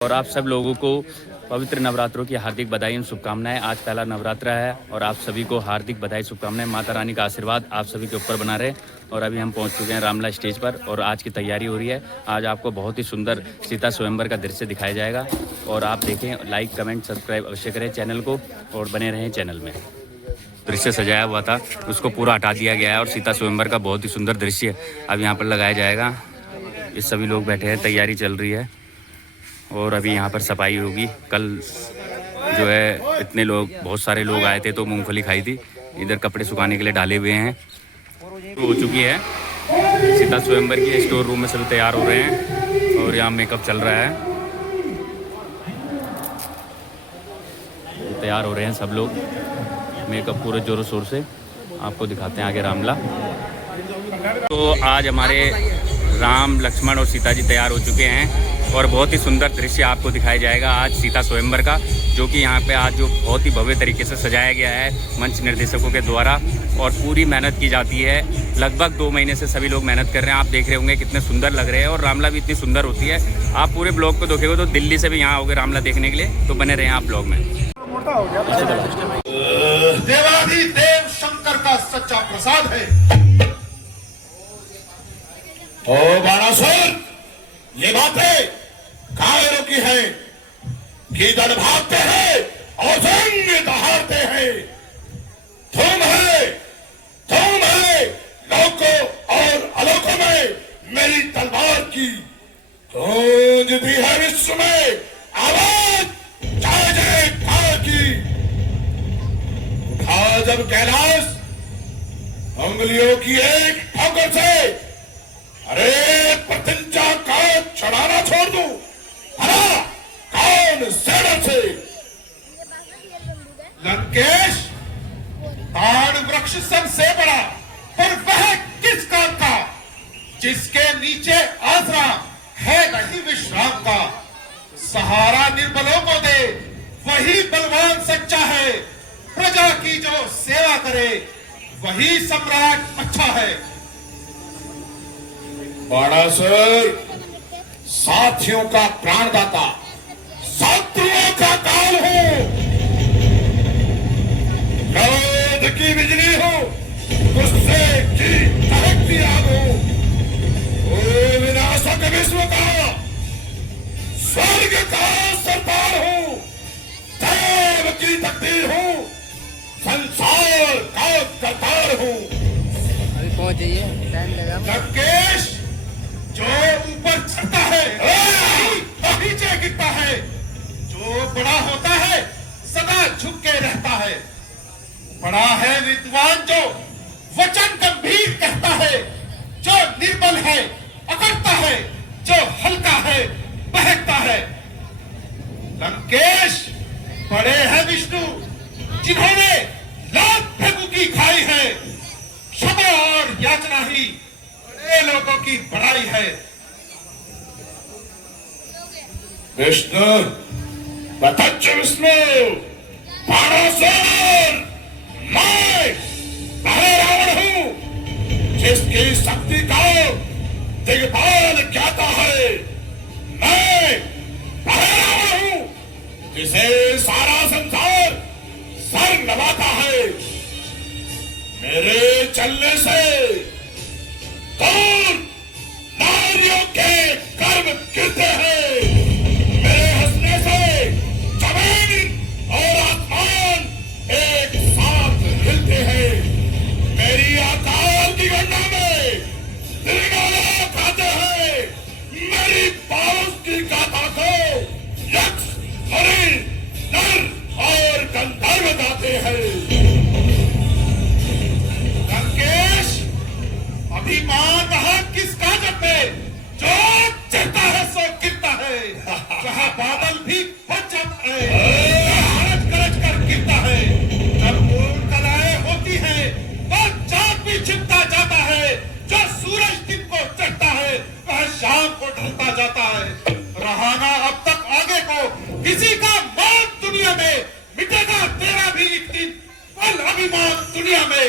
और आप सब लोगों को पवित्र नवरात्रों की हार्दिक बधाई और शुभकामनाएं। आज पहला नवरात्रा है और आप सभी को हार्दिक बधाई शुभकामनाएं। माता रानी का आशीर्वाद आप सभी के ऊपर बना रहे। और अभी हम पहुंच चुके हैं रामला स्टेज पर और आज की तैयारी हो रही है। आज आपको बहुत ही सुंदर सीता स्वयंवर का दृश्य दिखाया जाएगा और आप देखें। लाइक कमेंट सब्सक्राइब अवश्य करें चैनल को और बने रहें चैनल में। दृश्य सजाया हुआ था उसको पूरा हटा दिया गया है और सीता स्वयंवर का बहुत ही सुंदर दृश्य अब यहाँ पर लगाया जाएगा। ये सभी लोग बैठे हैं, तैयारी चल रही है और अभी यहाँ पर सफाई होगी। कल जो है इतने लोग, बहुत सारे लोग आए थे तो मूंगफली खाई थी। इधर कपड़े सुखाने के लिए डाले हुए हैं। तो हो चुकी है सीता स्वयंवर की। स्टोर रूम में सभी तैयार हो रहे हैं और यहाँ मेकअप चल रहा है। तैयार हो रहे हैं सब लोग, मेकअप पूरे जोरों शोर से। आपको दिखाते हैं आगे रामला। तो आज हमारे राम लक्ष्मण और सीता जी तैयार हो चुके हैं और बहुत ही सुंदर दृश्य आपको दिखाया जाएगा आज सीता स्वयंवर का, जो कि यहाँ पे आज जो बहुत ही भव्य तरीके से सजाया गया है मंच निर्देशकों के द्वारा। और पूरी मेहनत की जाती है, लगभग 2 महीने से सभी लोग मेहनत कर रहे हैं। आप देख रहे होंगे कितने सुंदर लग रहे हैं और रामला भी इतनी सुंदर होती है। आप पूरे ब्लॉग को देखोगे तो दिल्ली से भी यहाँ आओगे रामला देखने के लिए, तो बने रहे आप ब्लॉग में। देवाधिदेव शंकर का सच्चा प्रसाद है। ओ बाणासुर, ये बातें कायरों की है। गीदड़ भागते हैं और जंग दहाड़ते हैं। तुम है लोकों और अलोकों में मेरी तलवार की गूंजती है विश्व में आवाज जय जयकार की। उठा जब कैलाश उंगलियों की एक ठोकर से, अरे प्रतिज्ञा का चढ़ाना छोड़ दूं, हरा कौन सेना से। लंकेश, ताड़ वृक्ष सबसे बड़ा, पर वह किस काम का, जिसके नीचे आसरा है नहीं विश्राम का। सहारा निर्बलों को दे, वही बलवान सच्चा है। प्रजा की जो सेवा करे, वही सम्राट अच्छा है। बाणासुर, साथियों का प्राणदाता, शत्रुओं का काल हूं, क्रोध की बिजली हूं, गुस्से की दहकती आग हूं। ओ विनाशक विश्व का, स्वर्ग का सरदार हूं, देव की तकदीर हूं, संसार का करतार हूं। अभी पहुंच जाइए, टाइम लगा। लंकेश, जो ऊपर चढ़ता है तो नीचे गिरता है, जो बड़ा होता है सदा झुक के रहता है। बड़ा है विद्वान जो वचन गंभीर कहता है, जो निर्बल है अकड़ता है, जो हल्का है बहकता है। लंकेश, बड़े हैं विष्णु जिन्होंने लाख भेगु की खाई है। क्षमा और याचना ही बड़े लोगों की बड़ाई है। विष्णु, बतच्च विष्णु, बाणासुर, मैं पहले रावण हूं, जिसकी शक्ति का दिग्पाल ज्ञाता है। मैं पहले रावण हूं, जिसे सारा संसार सर नवाता है। मेरे चलने से कौन नारियों के गर्भ गिरते हैं। मेरे हंसने से जमीन और आसमान एक साथ हिलते हैं। मेरी आकाश की गणना में त्रिगाला खाते हैं। मेरी पाउस की गाथा को यक्ष, हरिण, नर और गंधर्व गाते हैं। लंकेश, अभिमान रहा किसका जब में, जो चढ़ता है सो गिरता है। जहाँ बादल भी बच जाता है, गरज गरज कर गिरता है। जब मूल कलाएं होती है तो चांद भी छिपता जाता है। जो सूरज दिन को चढ़ता है वह शाम को ढलता जाता है। रहाना अब तक आगे को किसी का मौत दुनिया में, मिटेगा तेरा भी एक दिन पल अभिमान दुनिया में।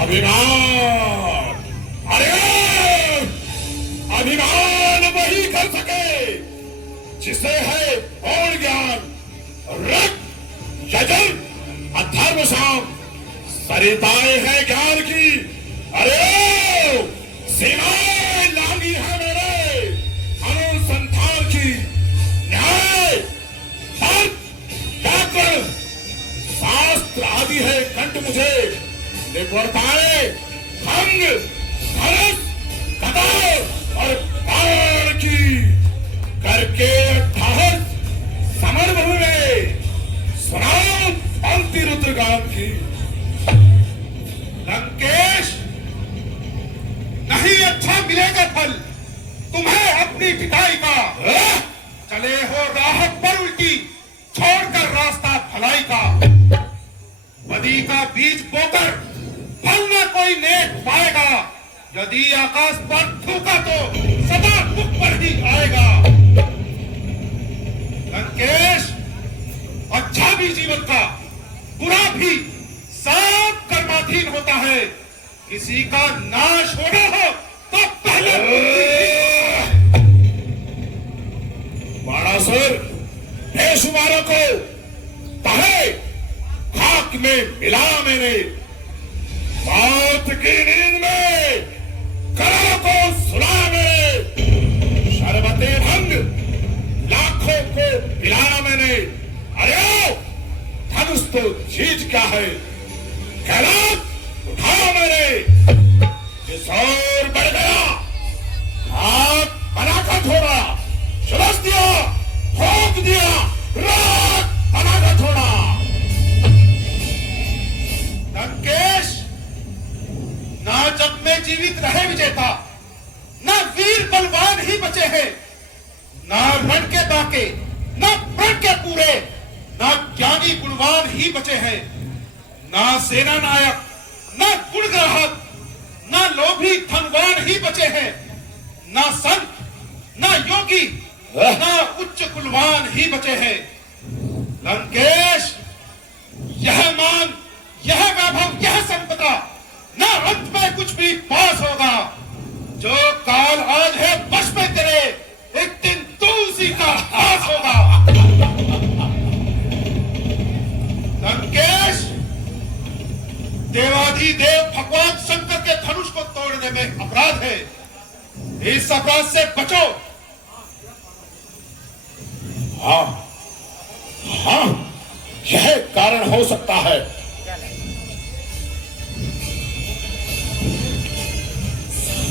अभिमान, अरे अभिमान नहीं कर सके, जिसे है और ज्ञान, रक्त, यजन, अधर्म शाम, सरिताएं हैं ज्ञान की। अरे सीमाएं लांगी है मेरे अनुसंधान की। न्याय, तर्क, व्याकरण, शास्त्र आदि है कंठ मुझे। निपुणताएं खंग, धनुष, कतार और बाण की करके 28 समर भूमि में सुनाओ पंक्ति रुद्रगान की। लंकेश, नहीं अच्छा मिलेगा फल तुम्हें अपनी पिटाई का। चले हो राह पर उल्टी, छोड़कर रास्ता भलाई का। बदी का बीज बोकर फल न कोई नेक पाएगा। यदि आकाश पर थूका तो सदा मुख पर ही आएगा। लंकेश, अच्छा भी जीवन का, बुरा भी सब कर्माधीन होता है। किसी का नाश होना हो तो पहले बाणासुर, बेशुमारों को पहले खाक में मिला मैंने। मौत की नींद में करों को सुना मैंने। शरबते भंग लाखों को पिलाया मैंने। अरे धनुष तो चीज क्या है, कैलाश उठाया मैंने। जिस और बढ़ गया हाथ बनाकर छोड़ा, झुलस दिया, ठोक दिया, रात बनाकर छोड़ा। लंकेश, ना जग में जीवित रहे विजेता, ना वीर बलवान ही बचे हैं। ना रण के बाके, ना प्रण के पूरे, ना ज्ञानी गुणवान ही बचे हैं। ना सेना नायक, ना गुणग्राहक, ना लोभी धनवान ही बचे हैं। ना संत, ना योगी, ना उच्च कुलवान ही बचे हैं। लंकेश, यह मान, यह वैभव, यह संपदा ना अंत में कुछ भी पास होगा। जो काल आज है वश में तेरे, एक दिन तू उसी का हास होगा। लंकेश, देवाधिदेव भगवान शंकर के धनुष को तोड़ने में अपराध है। इस अपराध से बचो। हाँ हाँ, यह कारण हो सकता है।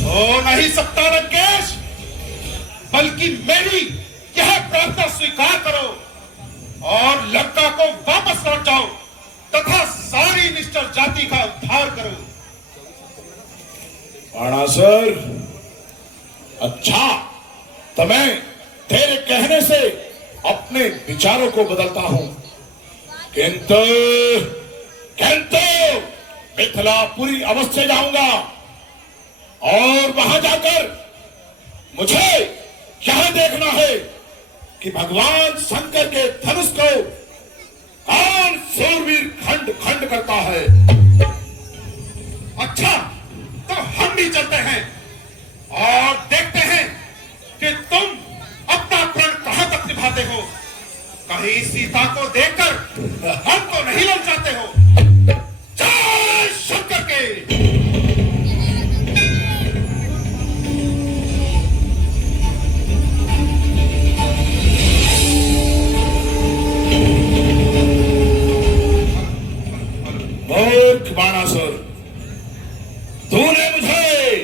हो नहीं सकता लंकेश, बल्कि मेरी यह प्रार्थना स्वीकार करो और लंका को वापस लौट जाओ तथा सारी निश्चल जाति का उद्धार करो। बाणासुर, अच्छा तो मैं तेरे कहने से अपने विचारों को बदलता हूं, किंतु मिथिलापुरी अवश्य जाऊंगा और वहां जाकर मुझे यह देखना है कि भगवान शंकर के धनुष को कौन सूरवीर खंड खंड करता है। अच्छा, तो हम भी चलते हैं और देखते हैं कि तुम अपना प्रण कहां तक निभाते हो। कहीं सीता को देखकर हमको नहीं ललचाते हो। जय शंकर के। मूर्ख बाणासुर, तूने मुझे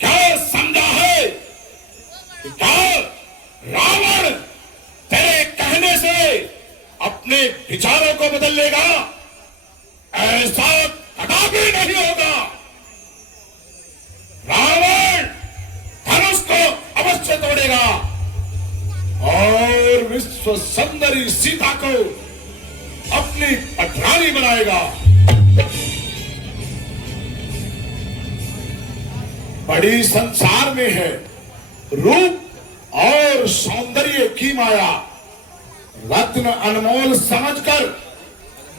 क्या समझा है कि क्या रावण तेरे कहने से अपने विचारों को बदल लेगा? ऐसा कदापि नहीं होगा। रावण धनुष को अवश्य तोड़ेगा और विश्व सुंदरी सीता को अपनी पटरानी बनाएगा। बड़ी संसार में है रूप और सौंदर्य की माया। रत्न अनमोल समझकर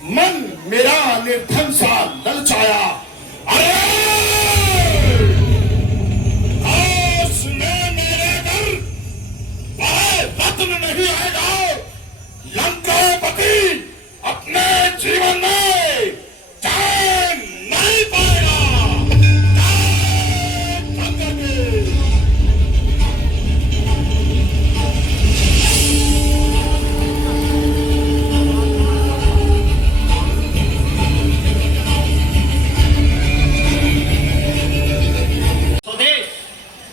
मन मेरा निर्धन सा ललचाया। अरे काश में मेरे घर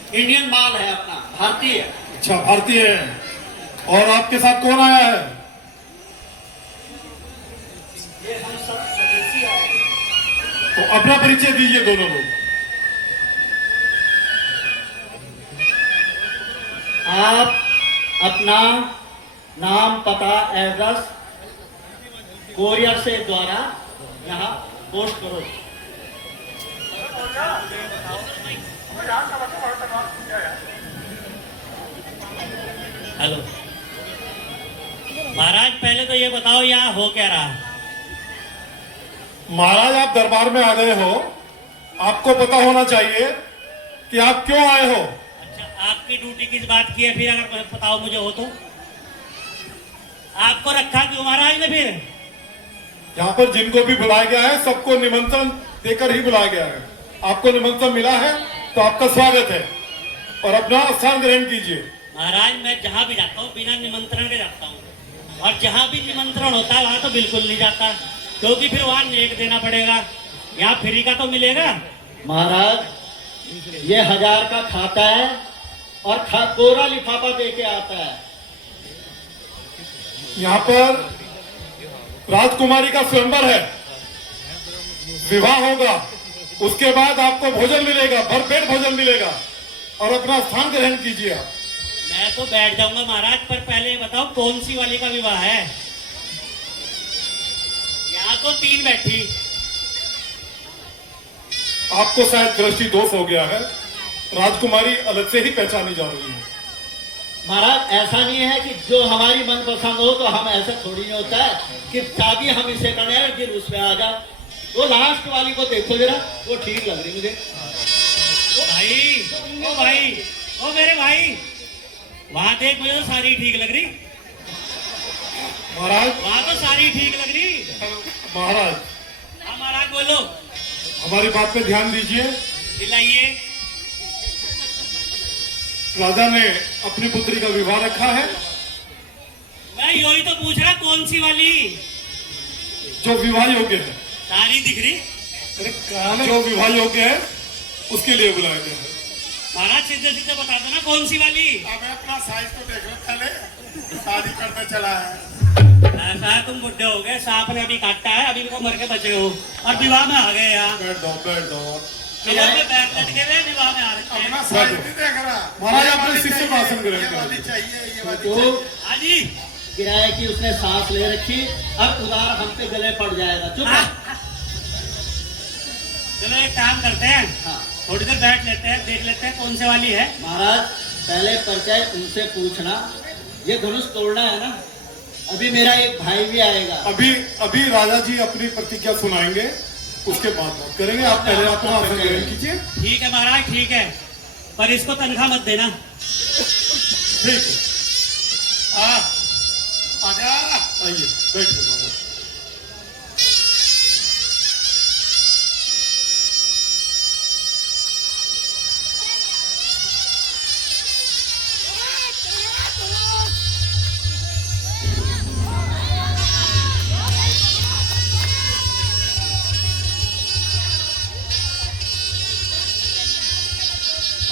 इंडियन माल है अपना, भारतीय। अच्छा, भारतीय है। और आपके साथ कौन आया है? ये हम सब स्वदेशी आए हैं। तो अपना परिचय दीजिए दोनों लोग। आप अपना नाम, पता, एड्रेस कोरियर से द्वारा यहाँ पोस्ट करो। हेलो महाराज, पहले तो ये बताओ यहाँ हो क्या रहा? महाराज, आप दरबार में आ गए हो, आपको पता होना चाहिए कि आप क्यों आए हो। अच्छा, आपकी ड्यूटी किस बात की है फिर? अगर बताओ मुझे हो तो। आपको रखा क्यों महाराज ने फिर? यहाँ पर जिनको भी बुलाया गया है सबको निमंत्रण देकर ही बुलाया गया है। आपको निमंत्रण मिला है तो आपका स्वागत है और अपना स्थान ग्रहण कीजिए। महाराज, मैं जहाँ भी जाता हूँ बिना निमंत्रण के जाता हूँ, और जहाँ भी निमंत्रण होता है वहाँ तो बिल्कुल नहीं जाता, क्योंकि फिर वहाँ नेक देना पड़ेगा। यहाँ फ्री का तो मिलेगा। महाराज, ये 1000 का खाता है और कोरा लिफाफा दे के आता है। यहाँ पर राजकुमारी का स्वयंवर है, विवाह होगा, उसके बाद आपको भोजन मिलेगा, भरपेट भोजन मिलेगा और अपना स्थान ग्रहण कीजिए आप। मैं तो बैठ जाऊंगा महाराज, पर पहले ये बताओ कौन सी वाली का विवाह है? यहाँ तो 3 बैठी। आपको शायद दृष्टि दोष हो गया है, राजकुमारी अलग से ही पहचानी जा रही है। महाराज, ऐसा नहीं है कि जो हमारी मन पसंद हो तो हम, ऐसा थोड़ी नहीं होता है कि शादी हम इसे करने हैं फिर उसमें आ जा। वो लास्ट वाली को देखो जरा, वो ठीक लग रही मुझे। भाई, ओ मेरे भाई, वहां देख, मुझे तो सारी ठीक लग रही। महाराज, वहां तो सारी ठीक लग रही। महाराज, हाँ महाराज बोलो। हमारी बात पे ध्यान दीजिए। दिलाइए। राजा ने अपनी पुत्री का विवाह रखा है। मैं यही तो पूछ रहा, कौन सी वाली? जो विवाह योग्य है। सारी दिख रही। जो विवाह योग्य है उसके लिए बुलाया गया है। महाराज, सीधे सीधे बता दो ना कौन सी वाली? अब अपना साइज तो देख लो पहले, शादी करने चला है। ऐसा है, तुम बुढ़े हो गए, सांप ने अभी काटा है, अभी को मर के बचे हो और विवाह में आ गए यार। बैठ दो, बैठ दो। विवाह में बैठ लटके हुए विवाह में आ रहे हैं। साइज नहीं देख रहा। महाराज, अपने शिष्य को आसन ग्रहण करें। चाहिए ये तो हाँ जी, किराए की उसने सांस ले रखी, अब उधार हम पे गले पड़ जाएगा। चुप। चलो एक काम करते हैं, थोड़ी देर बैठ लेते हैं, देख लेते हैं कौन से वाली है। महाराज, पहले परिचय उनसे पूछना, ये धनुष तोड़ना है ना? अभी मेरा एक भाई भी आएगा। अभी राजा जी अपनी प्रतिज्ञा सुनाएंगे, उसके बाद बात करेंगे। आप पहले अपना आसन ग्रहण कीजिए। ठीक है महाराज, ठीक है, पर इसको तनख्वाह मत देना। ठीक है, आजा, आइए बैठिए महाराज।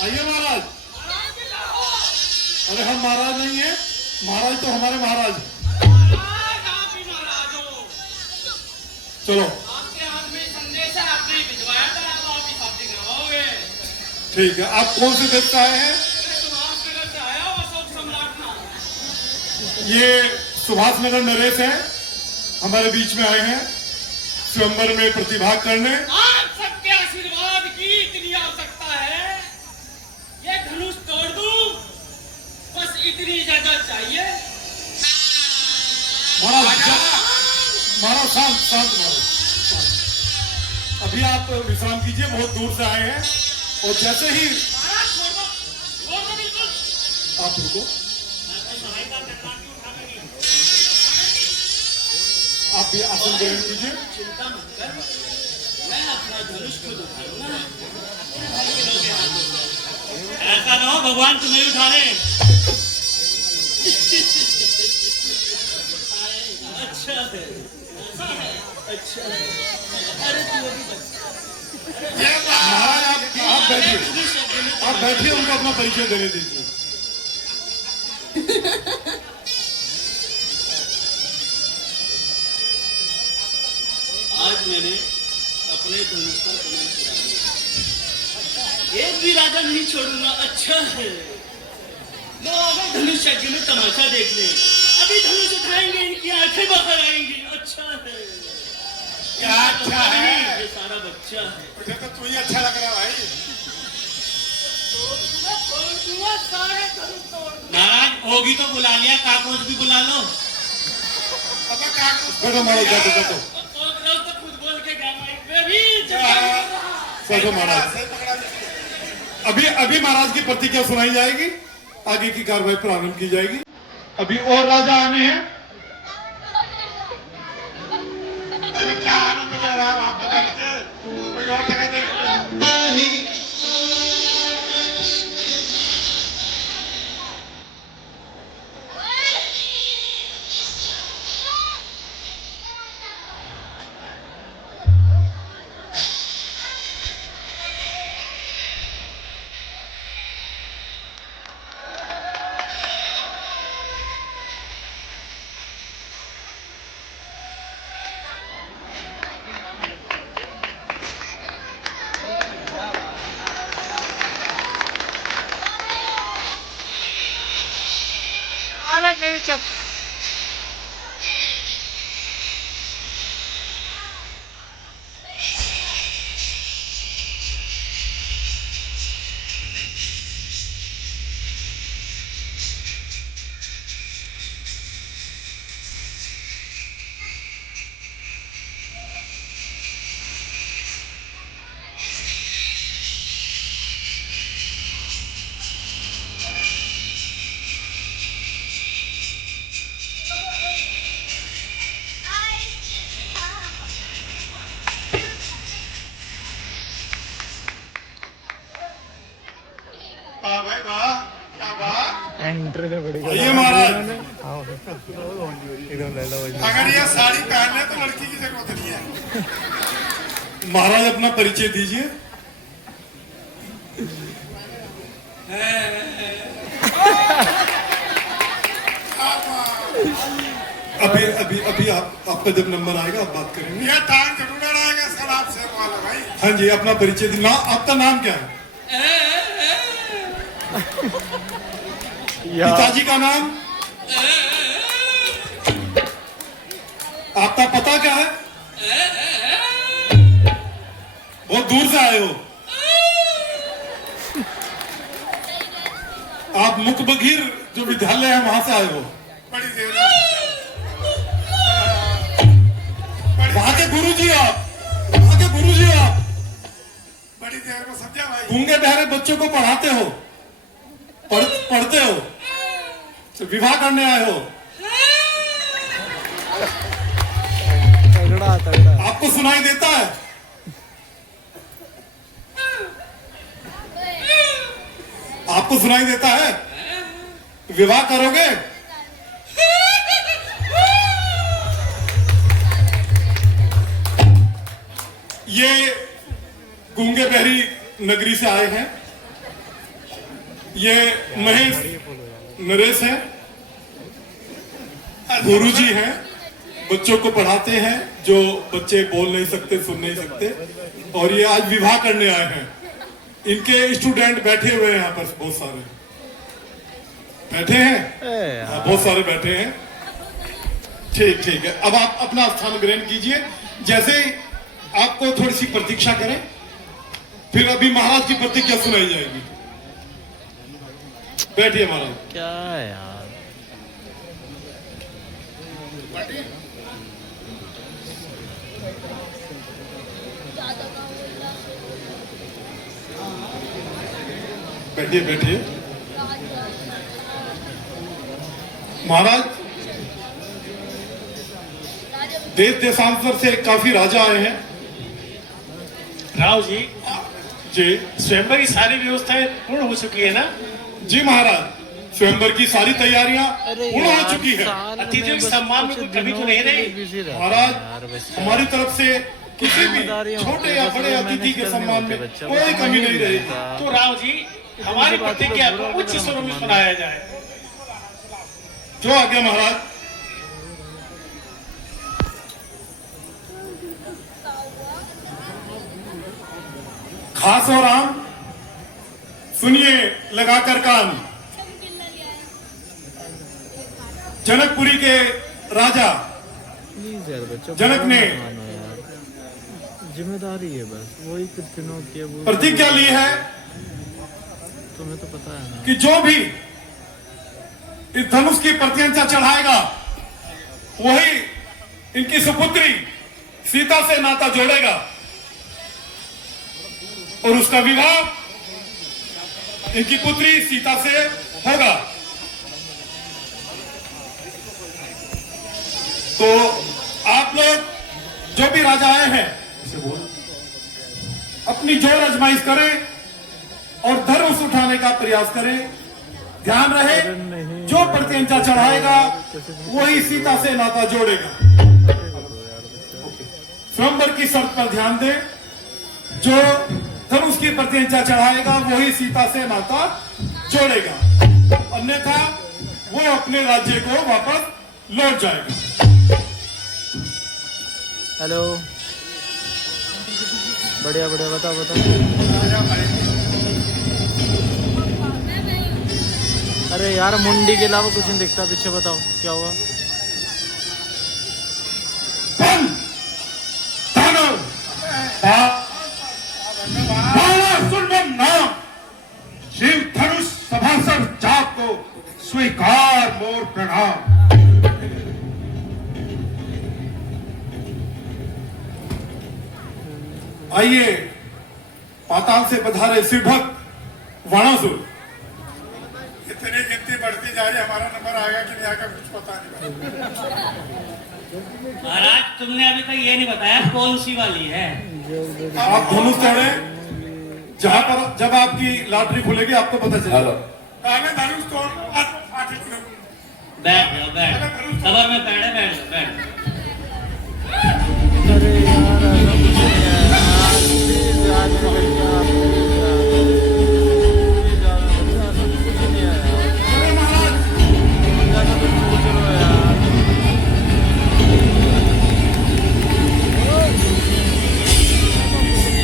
आइए महाराज। अरे हम महाराज नहीं है, महाराज तो हमारे महाराज हैं। चलो आपके हाथ में संदेश है, आपने भिजवाया था, अब आप ही शादी करवाओगे। ठीक है। आप कौन से देश से आए हैं? सुभाषनगर से आया हूँ, अशोक सम्राट ना। ये सुभाषनगर नरेश हैं, हमारे बीच में आए हैं स्वयंवर में प्रतिभाग करने। आप सबके आशीर्वाद की इतनी आवश्यकता है, ये धनुष तोड़ दूं, बस इतनी इजाजत चाहिए। महाराज शांत शांत महाराज, अभी आप विश्राम कीजिए, बहुत दूर से आए हैं और जैसे ही महाराज छोड़ दो बिल्कुल। आप रुको, आप भी आसन ग्रहण कीजिए। चिंता मत कर, मैं अपना धनुष खुद उठाऊंगा। ऐसा ना हो भगवान तुम्हें उठा ले। अच्छा है, ऐसा है, अच्छा है। अरे तू अभी बच ये महाराज आप बैठिए, आप बैठिए, उनको अपना परिचय देने दीजिए। आज मैंने अपने धनुष पर कमान चढ़ा दी। एक भी राजा नहीं छोड़ूंगा। अच्छा है, लो आगे धनुष यज्ञ में तमाशा देखने। अभी धनुष उठाएंगे, इनकी आंखें बाहर आएंगी। अच्छा है, क्या अच्छा है? ये सारा बच्चा है। मुझे तो तू ही अच्छा लग रहा है भाई। महाराज होगी तो बुला लिया, काकोज भी बुला लो। अब कागज बैठो महाराज, बैठो बैठो, तो खुद बोल के गया माइक में भी। बैठो महाराज। अभी महाराज की प्रतिज्ञा सुनाई जाएगी, आगे की कार्रवाई प्रारंभ की जाएगी। अभी और राजा आने हैं। क्या आनंद ले रहा है आप बता दीजिए। कोई और जगह देखिए। वाह भाई वाह, क्या बात। आइए महाराज, अगर ये साड़ी पहन ले तो लड़की की जरूरत नहीं है। महाराज अपना परिचय दीजिए। अभी आपका जब नंबर आएगा आप बात करेंगे। ये टाइम जरूर आएगा सर, आपसे वाला भाई। हाँ जी, अपना परिचय दी। आपका नाम क्या है? पिताजी का नाम? आपका पता क्या है? बहुत दूर से आए हो आप। मुख बघीर जो विद्यालय है वहां से आए हो? बड़ी देर वहां के गुरुजी आप, वहां के गुरुजी आप बड़ी देर में समझा भाई। गूंगे बहरे बच्चों को पढ़ाते हो, पढ़ते हो, तो विवाह करने आए हो। आपको सुनाई देता है? आपको सुनाई देता है? विवाह करोगे? ये गूंगे बहरी नगरी से आए हैं। ये महेश नरेश हैं, गुरुजी हैं, बच्चों को पढ़ाते हैं जो बच्चे बोल नहीं सकते, सुन नहीं सकते, और ये आज विवाह करने आए हैं। इनके स्टूडेंट बैठे हुए हैं यहाँ पर, बहुत सारे बैठे हैं। हाँ, बहुत सारे बैठे हैं। ठीक है, अब आप अपना स्थान ग्रहण कीजिए। जैसे ही आपको थोड़ी सी प्रतीक्षा करें, फिर अभी महाराज की प्रतिज्ञा सुनाई जाएगी। बैठिए महाराज। क्या यार, बैठिए। महाराज, देश देशांतर से काफी राजा आए हैं। राव जी, जी स्वयंवर की सारी व्यवस्थाएं पूर्ण हो चुकी है ना? जी महाराज, स्वयंवर की सारी तैयारियां पूर्ण हो चुकी है। अतिथियों के सम्मान में कोई कमी तो नहीं रही? महाराज, हमारी तरफ से किसी भी छोटे या बड़े अतिथि के सम्मान में कोई कमी नहीं रहेगी। तो राव जी हमारी प्रतिज्ञा को उच्च स्वर में सुनाया जाए। जो आज्ञा महाराज। खास और आम सुनिए लगाकर कान। जनकपुरी के राजा प्लीज यार बच्चों, जनक ने जिम्मेदारी है बस, वही कुछ दिनों की है, वो प्रतिज्ञा ली है तुम्हें तो पता है ना। कि जो भी इस धनुष की प्रत्यंचा चढ़ाएगा वही इनकी सुपुत्री सीता से नाता जोड़ेगा और उसका विवाह इनकी पुत्री सीता से होगा। तो आप लोग जो भी राजा आए हैं अपनी जोर आजमाइश करें और धनुष उठाने का प्रयास करें। ध्यान रहे जो प्रत्यंचा चढ़ाएगा वही सीता से नाता जोड़ेगा। स्वयंवर की शर्त पर ध्यान दें, जो धनुष की प्रत्यंचा चढ़ाएगा वही सीता से नाता जोड़ेगा, अन्यथा वो अपने राज्य को वापस लौट जाएगा। हेलो, बढ़िया बढ़िया, बताओ बताओ। अरे यार मुंडी के अलावा कुछ नहीं दिखता पीछे, बताओ क्या हुआ। नाम शिव धनुष सभासद जाप को स्वीकार मोर प्रणाम। आइए पाताल से पधारे शिवभक्त वाणासुर। इतनी गिनती बढ़ती जा रही, हमारा नंबर आएगा कि नहीं आएगा कुछ पता नहीं। महाराज तुमने अभी तक ये नहीं बताया कौन सी वाली है। आप धनुष चढ़े, जहां पर जब आपकी लॉटरी खुलेगी आपको पता चलेगा। धनुष तोड़ बैठ जाओ, बैठ खबर में बैठे, बैठ जाओ, बैठ। अरे यार ऐसा कुछ नहीं है यार, प्लीज यार मेरे बच्चा, प्लीज यार ऐसा कुछ नहीं है यार, ऐसा कुछ सोच लो यार।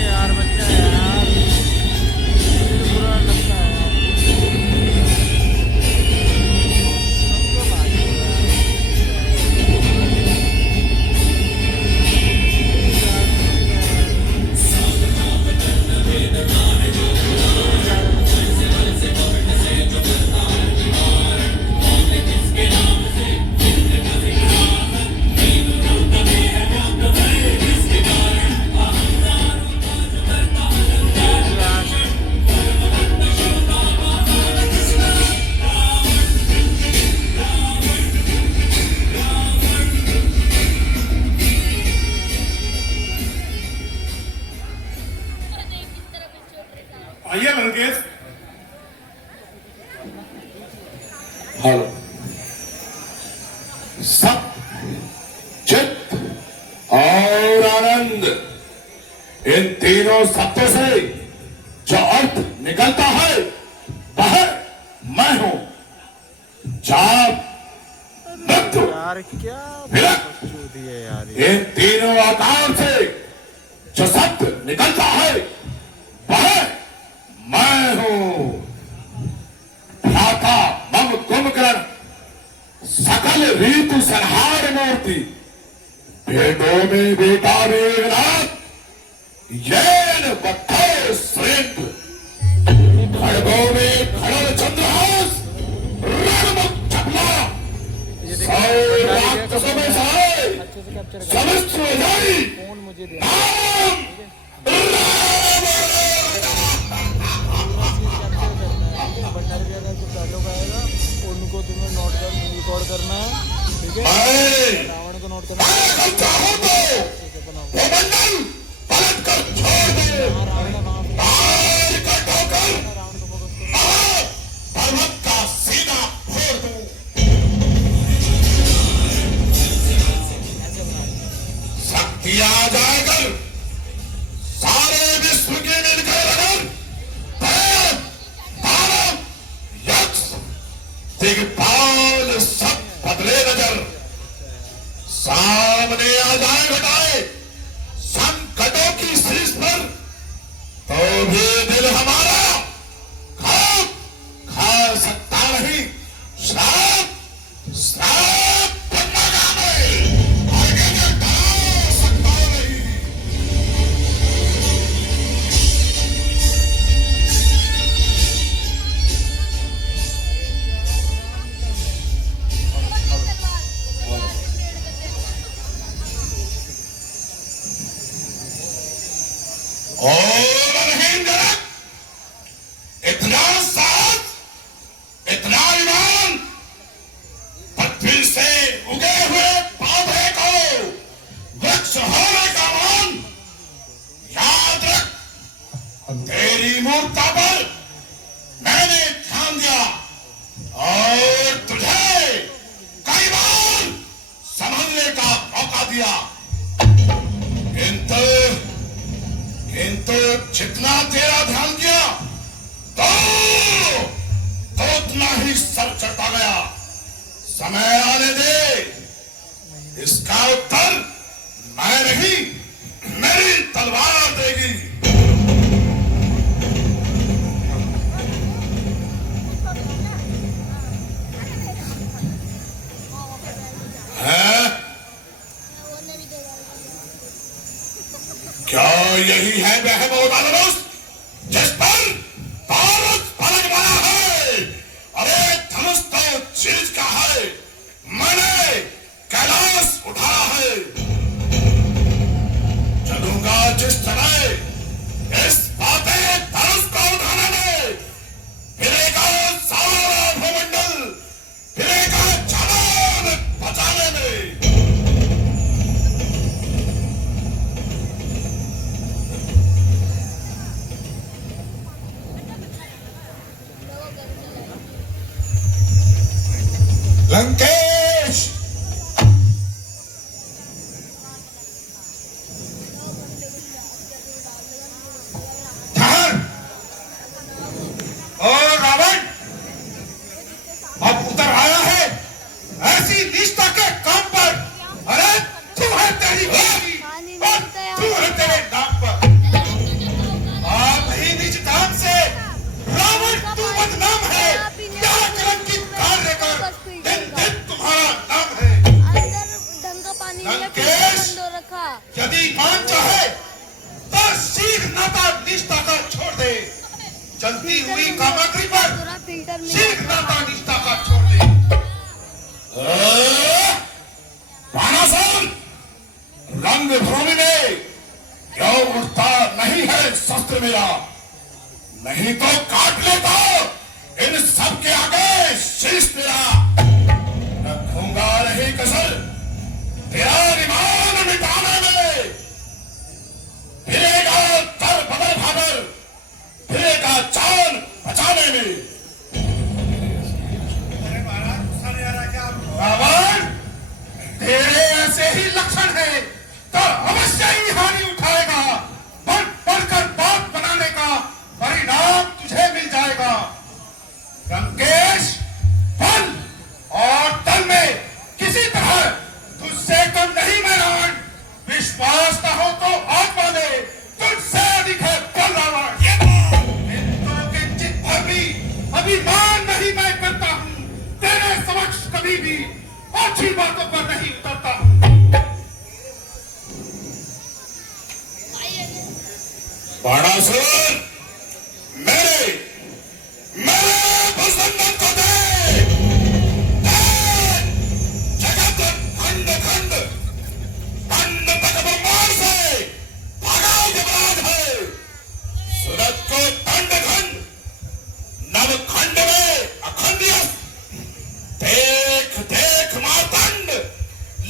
यार बच्चा यार मुझे बुरा लगता है आइए लंकेश। हेलो, सत चित्त और आनंद, इन तीनों सत्यों से जो अर्थ निकलता है वह मैं हूं। जाप, मृत्यु, यार क्या विरक्त, चूती है यार ये। इन तीनों आकार से जो सत्य निकलता है वह मैं हूं। भ्राता मम कुंभकर्ण, सकल ऋतु संहार मूर्ति, बेटों में बेटा मेघनाथ, येन बद्धे श्रृंग, खड़गों में खड़ग चंद्रहास, रणमुख चपला, सौ राक्षसों में सहाय, अच्छे से कैप्चर कर, समस्त विजयी, फोन मुझे दे। नाम भंडारे के अगर कुछ डायलॉग आएगा उनको तुम्हें नोट कर रिकॉर्ड करना है, ठीक है। मैं रावण को नोट करना है, चाहूं तो बनाओ। वो बंधन पलट कर छोड़ दे, हाँ रावण है वहाँ पे, और इकट्ठा होकर रावण को फोकस करो। पर्वत का सीधा फोड़ दूं। शक्ति आ जाएगा दिग्पाल सब बदले नजर, सामने आ जाए घटाए संकटों की शीर्ष पर, तो भी दिल हमारा खा सकता नहीं। श्राप श्राप बनना जाने, आगे बढ़ा सकता नहीं। और महेंद्र, इतना साथ, इतना ईमान, पृथ्वी से उगे हुए पौधे को वृक्ष होने का मान, याद रख। तेरी मूर्खता पर मैंने ध्यान दिया और तुझे कई बार संभलने का मौका दिया, किंतु जितना तेरा ध्यान किया तो उतना ही सर चढ़ता गया। समय आने दे, इसका उत्तर मैं नहीं, मेरी तलवार देगी। है? क्या यही है वह धनुष जिस पर भारत पलट बना है? अरे धनुष तो चीज का है, मैंने कैलाश उठाया है। चलूंगा जिस समय इस बातें धनुष को उठाने में, फिरेगा सारा भूमंडल, फिरेगा जान बचाने में। लंकेश, धन और रावण अब उतर आया है ऐसी निष्ठा के काम पर। अरे तू है तेरी बारी और तू है तेरे नाम पर। आप ही निज काम से रावण तू बदनाम है, क्या कलंकित कार्य कर दिन दिन तुम्हारा नाम है। ढंग का पानी लंकेश, रखा। यदि मान चाहे तो शीघ्र नाता निष्ठा का छोड़ दे। जलती हुई कामाग्नि पर शीघ्र नाता निष्ठा का छोड़ दे। बाणासुर, रंगभूमि में क्यों उठता नहीं है शस्त्र मेरा? नहीं तो काट लेता इन सब के आगे शीश तेरा। रखूंगा नहीं कसर तेरा ईमान मिटाने में। फिरेगा दर बदर भागर, फिरेगा जान बचाने में। रावण, तेरे ऐसे ही लक्षण है तो अवश्य ही हानि उठाएगा। बढ़ बढ़कर बात बनाने का परिणाम तुझे मिल जाएगा। लंकेश, बल और तन में किसी तरह तुझसे कम नहीं मैं रावण। विश्वास न हो तो आत्मा दे, तुझसे अधिक है बल रावण। किंचित भर भी अभिमान नहीं मैं करता हूँ, तेरे समक्ष कभी भी अच्छी बातों पर नहीं उतरता हूँ। बाणासुर, मेरे भुजबंधन को दे। जगत खंड खंड खंड तक ब्रह्मांड से भागा यमराज है। सूरत को दंड खंड, नव खंड में अखंड यश। देख देख मातंड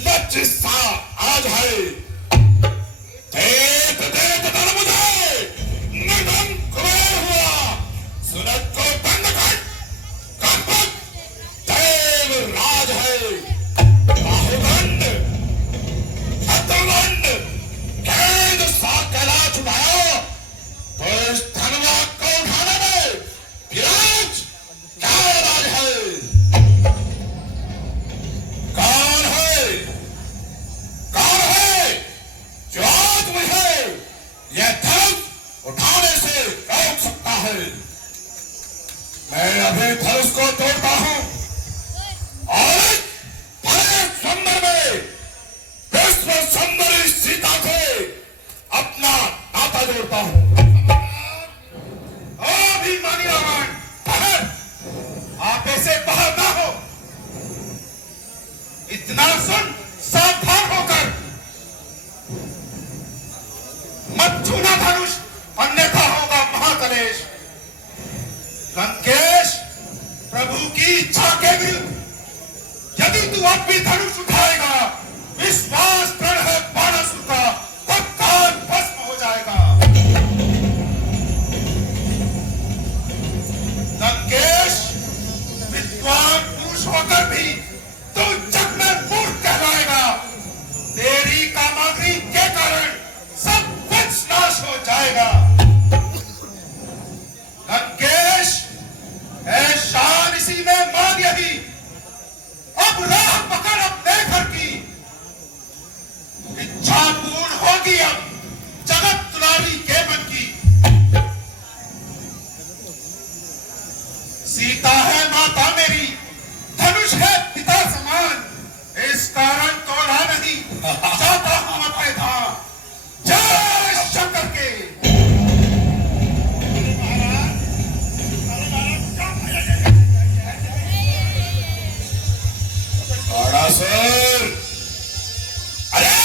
लज्ज सा आज है। देख देख धर्म मुझे निधन से बाहर ना हो। इतना सुन, सावधान होकर मत छूना धनुष, अन्यथा होगा महाकलेश। लंकेश, प्रभु की इच्छा के विरुद्ध यदि तू अब भी धनुष उठाएगा, विश्वास दृढ़ है बाणासुर का, तत्काल भस्म हो जाएगा। लंकेश, विद्वान पुरुष होकर भी तू जग में मूर्ख कहलाएगा। तेरी कामाग्नि के कारण सब कुछ नाश हो जाएगा। लंकेश, है शान इसी में मान यही, अब राह पकड़ अपने घर की। इच्छा पूर्ण होगी अब जगत दुलारी के मन की। सीता है माता मेरी, धनुष है पिता समान, इस कारण तोड़ा नहीं जाता हूं अपने धाम। जय शंकर के। सर, अरे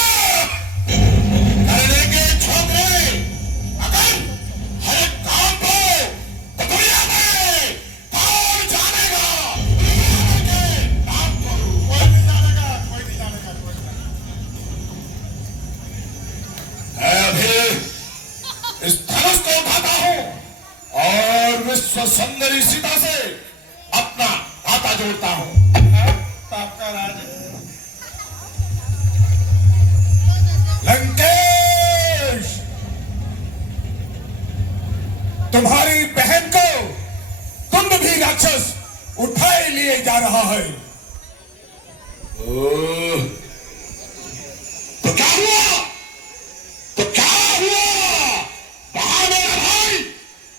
करने के छोकरे, अगर हर एक काम को तो दुनिया में कौन जानेगा? काम करो, कोई नहीं जानेगा, कोई नहीं जानेगा, कोई नहीं। मैं अभी इस धनुष को उठाता हूं और विश्व सुंदरी सीता से अपना नाता जोड़ता हूं। आपका राज लंकेश, तुम्हारी बहन को कुंभ भी राक्षस उठाए लिए जा रहा है। तो क्या हुआ? तो क्या हुआ? वहां मेरा भाई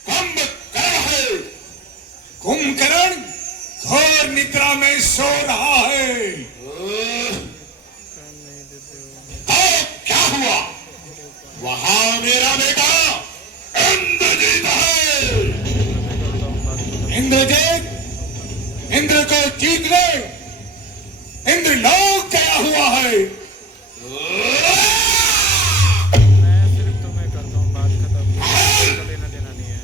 कुंभकर्ण है। कुंभकर्ण घोर निद्रा में सो रहा है। क्या हुआ? वहां मेरा बेटा इंद्रजीत है। इंद्रजीत, इंद्र को जीत ले। इंद्रलोक गया हुआ है। मैं सिर्फ तुम्हें करता हूँ, बात खत्म, लेना देना नहीं है।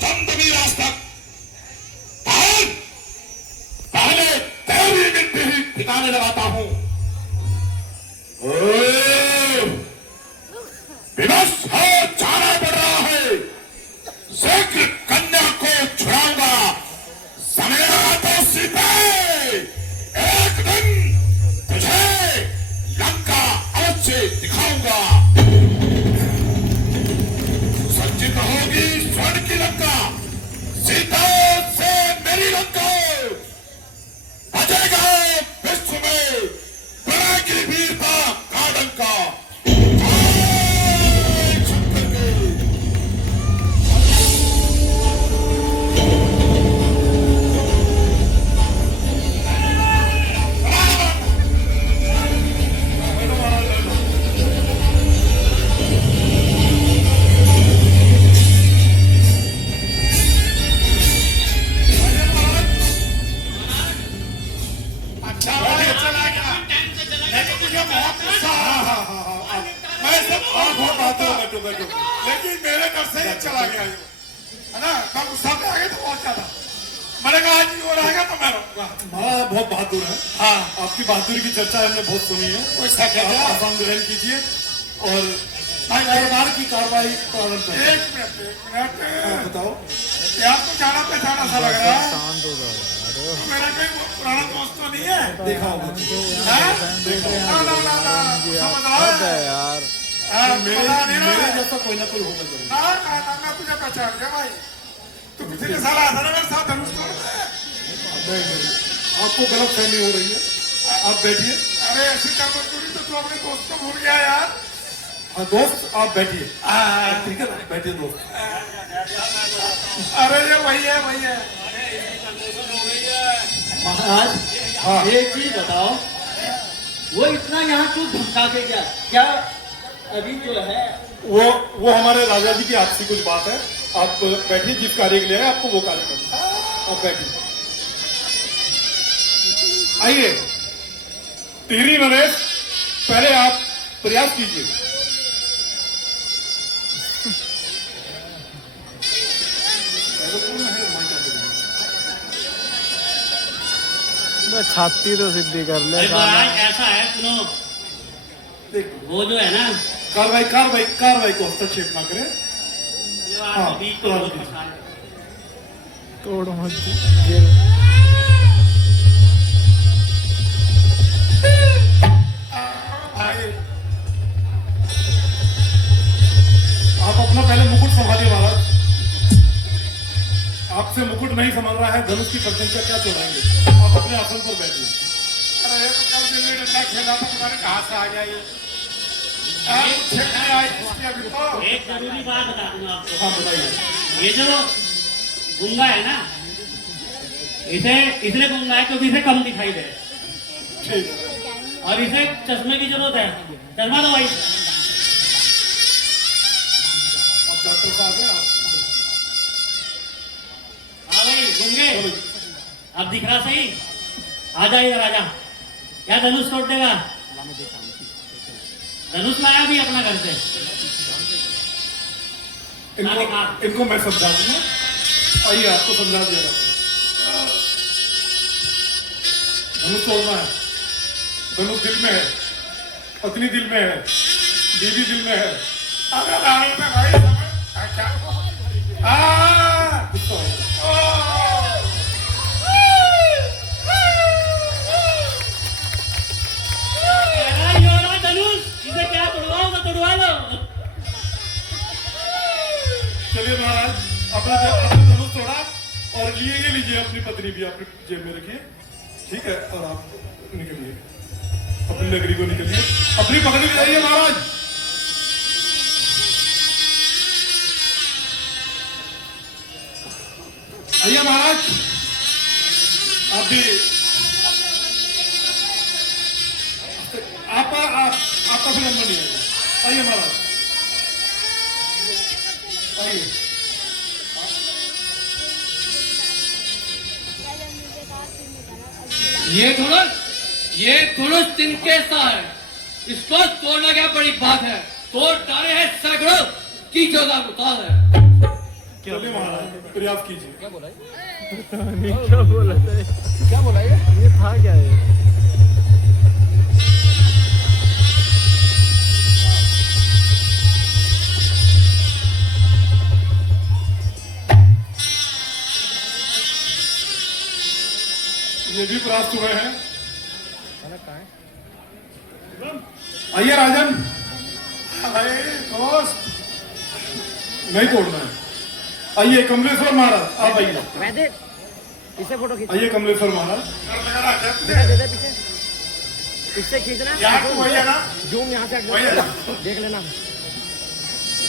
चंदवी रास्ता पहले तेरी मिट्टी ही ठिकाने लगाता हूं। विवश है, जाना पड़ रहा है। शीघ्र कन्या को छुड़ाऊंगा। समय तो सीते, एक दिन तुझे लंका अवश्य दिखाऊंगा। सज्जित होगी स्वर्ण की लंका, सीता से मेरी लंका। बजेगा विश्व में बड़ा की वीरता का डंका। जय शंकर के। लेकिन मेरे घर से ही चला गया है ना। मैं गुस्सा में आ गया तो बहुत ज्यादा। मैंने कहा आज और आएगा तो मैं रहूंगा। महाराज बहुत बहादुर है। हाँ, आपकी बहादुरी की चर्चा हमने बहुत सुनी है। कोई शक है? आप आसान ग्रहण कीजिए और सरकार की कार्रवाई प्रारंभ करें। एक मिनट बताओ। यार तो जाना पहचाना सा लग रहा है। शांत हो जाओ यार। मेरा कोई पुराना दोस्त तो नहीं है? देखा होगा। ना ना ना ना, समझ रहा हद है है यार। मेरे जैसा कोई ना कोई होगा जरूर। ना ना ना, मैं तुझे पहचान गया भाई। तू पिछले साल आया था ना मेरे साथ धनुष तोड़ में। नहीं, आपको गलत फहमी हो रही है। आप बैठिए। अरे ऐसी क्या मजबूरी, तो तू अपने दोस्त को भूल गया यार। दोस्त आप बैठिए। ठीक है ना, बैठिए दोस्त। अरे ये वही है, वही है। महाराज एक चीज बताओ, वो इतना यहाँ क्यों धमका के गया? क्या अभी जो है वो हमारे राजा जी की आपसी कुछ बात है। आप बैठिए, जिस कार्य के लिए आए आपको वो कार्य करना। आप बैठिए। आइए टिहरी नरेश, पहले आप प्रयास कीजिए। छाती तो सीधी कर ले। अरे महाराज ऐसा है, सुनो, देखो वो जो है ना, कार्रवाई को हस्तक्षेप ना करें। जो हाँ, आप बीच को हाँ, बहुत हाँ। परेशान है। तोड़ मत गिर। आइए, आप अपना पहले मुकुट संभालिए महाराज। आपसे मुकुट नहीं संभाल रहा है, धनुष की प्रशंसा क्या चढ़ाएंगे? आप अपने आसन पर बैठिए। अरे ये तो कल दिल्ली डंडा खेला था, पता नहीं कहाँ से आ गया ये। खेलने आए इसके अभी तो। एक जरूरी बात बता दूं आपको। हाँ बताइए। ये जो गुंगा है ना, इसे इसलिए गुंगा है क्योंकि इसे कम दिखाई दे, ठीक है। और इसे चश्मे की जरूरत है। चश्मा दो भाई। अब डॉक्टर साहब हैं आप। हाँ भाई गुंगे, अब दिख रहा सही? आ जा इधर, आ जा। क्या धनुष तोड़ देगा? धनुष लाया भी अपना घर से। इनको मैं समझा दूंगा। आइए आपको समझा दिया जाता है। धनुष तोड़ना है। धनुष दिल में है, पत्नी दिल में है, बीवी दिल में है। अरे राहुल में भाई समझ क्या? गुस्सा होगा। ये हो रहा धनुष, इसे क्या तोड़वाओ तो तोड़वा लो। चलिए महाराज, अपने धनुष तोड़ा और ये लीजिए, अपनी पत्नी भी अपनी जेब में रखिए, ठीक है? और आप निकलिए, अपनी नगरी को निकलिए, अपनी पगड़ी ले आइए महाराज। आइए महाराज, आप भी आपका भी नंबर नहीं आएगा। आइए महाराज, आइए। ये धनुष तिनके सा है, इसको तोड़ना क्या बड़ी बात है? तोड़ डाले हैं सैकड़ों की जोधा उतार है। चलिए महाराज, प्रयास कीजिए। क्या बोला था? क्या बोला ये था क्या है? ये भी प्राप्त हुए हैं। आइए राजन। अरे दोस्त, नहीं तोड़ना है। आइए कमलेश्वर महाराज, आप आइए। वैसे इसे फोटो खींच आइए कमलेश्वर महाराज। दे दे पीछे, इससे खींचना। यहाँ तो वही है ना? जूम यहाँ से वही है ना? देख लेना,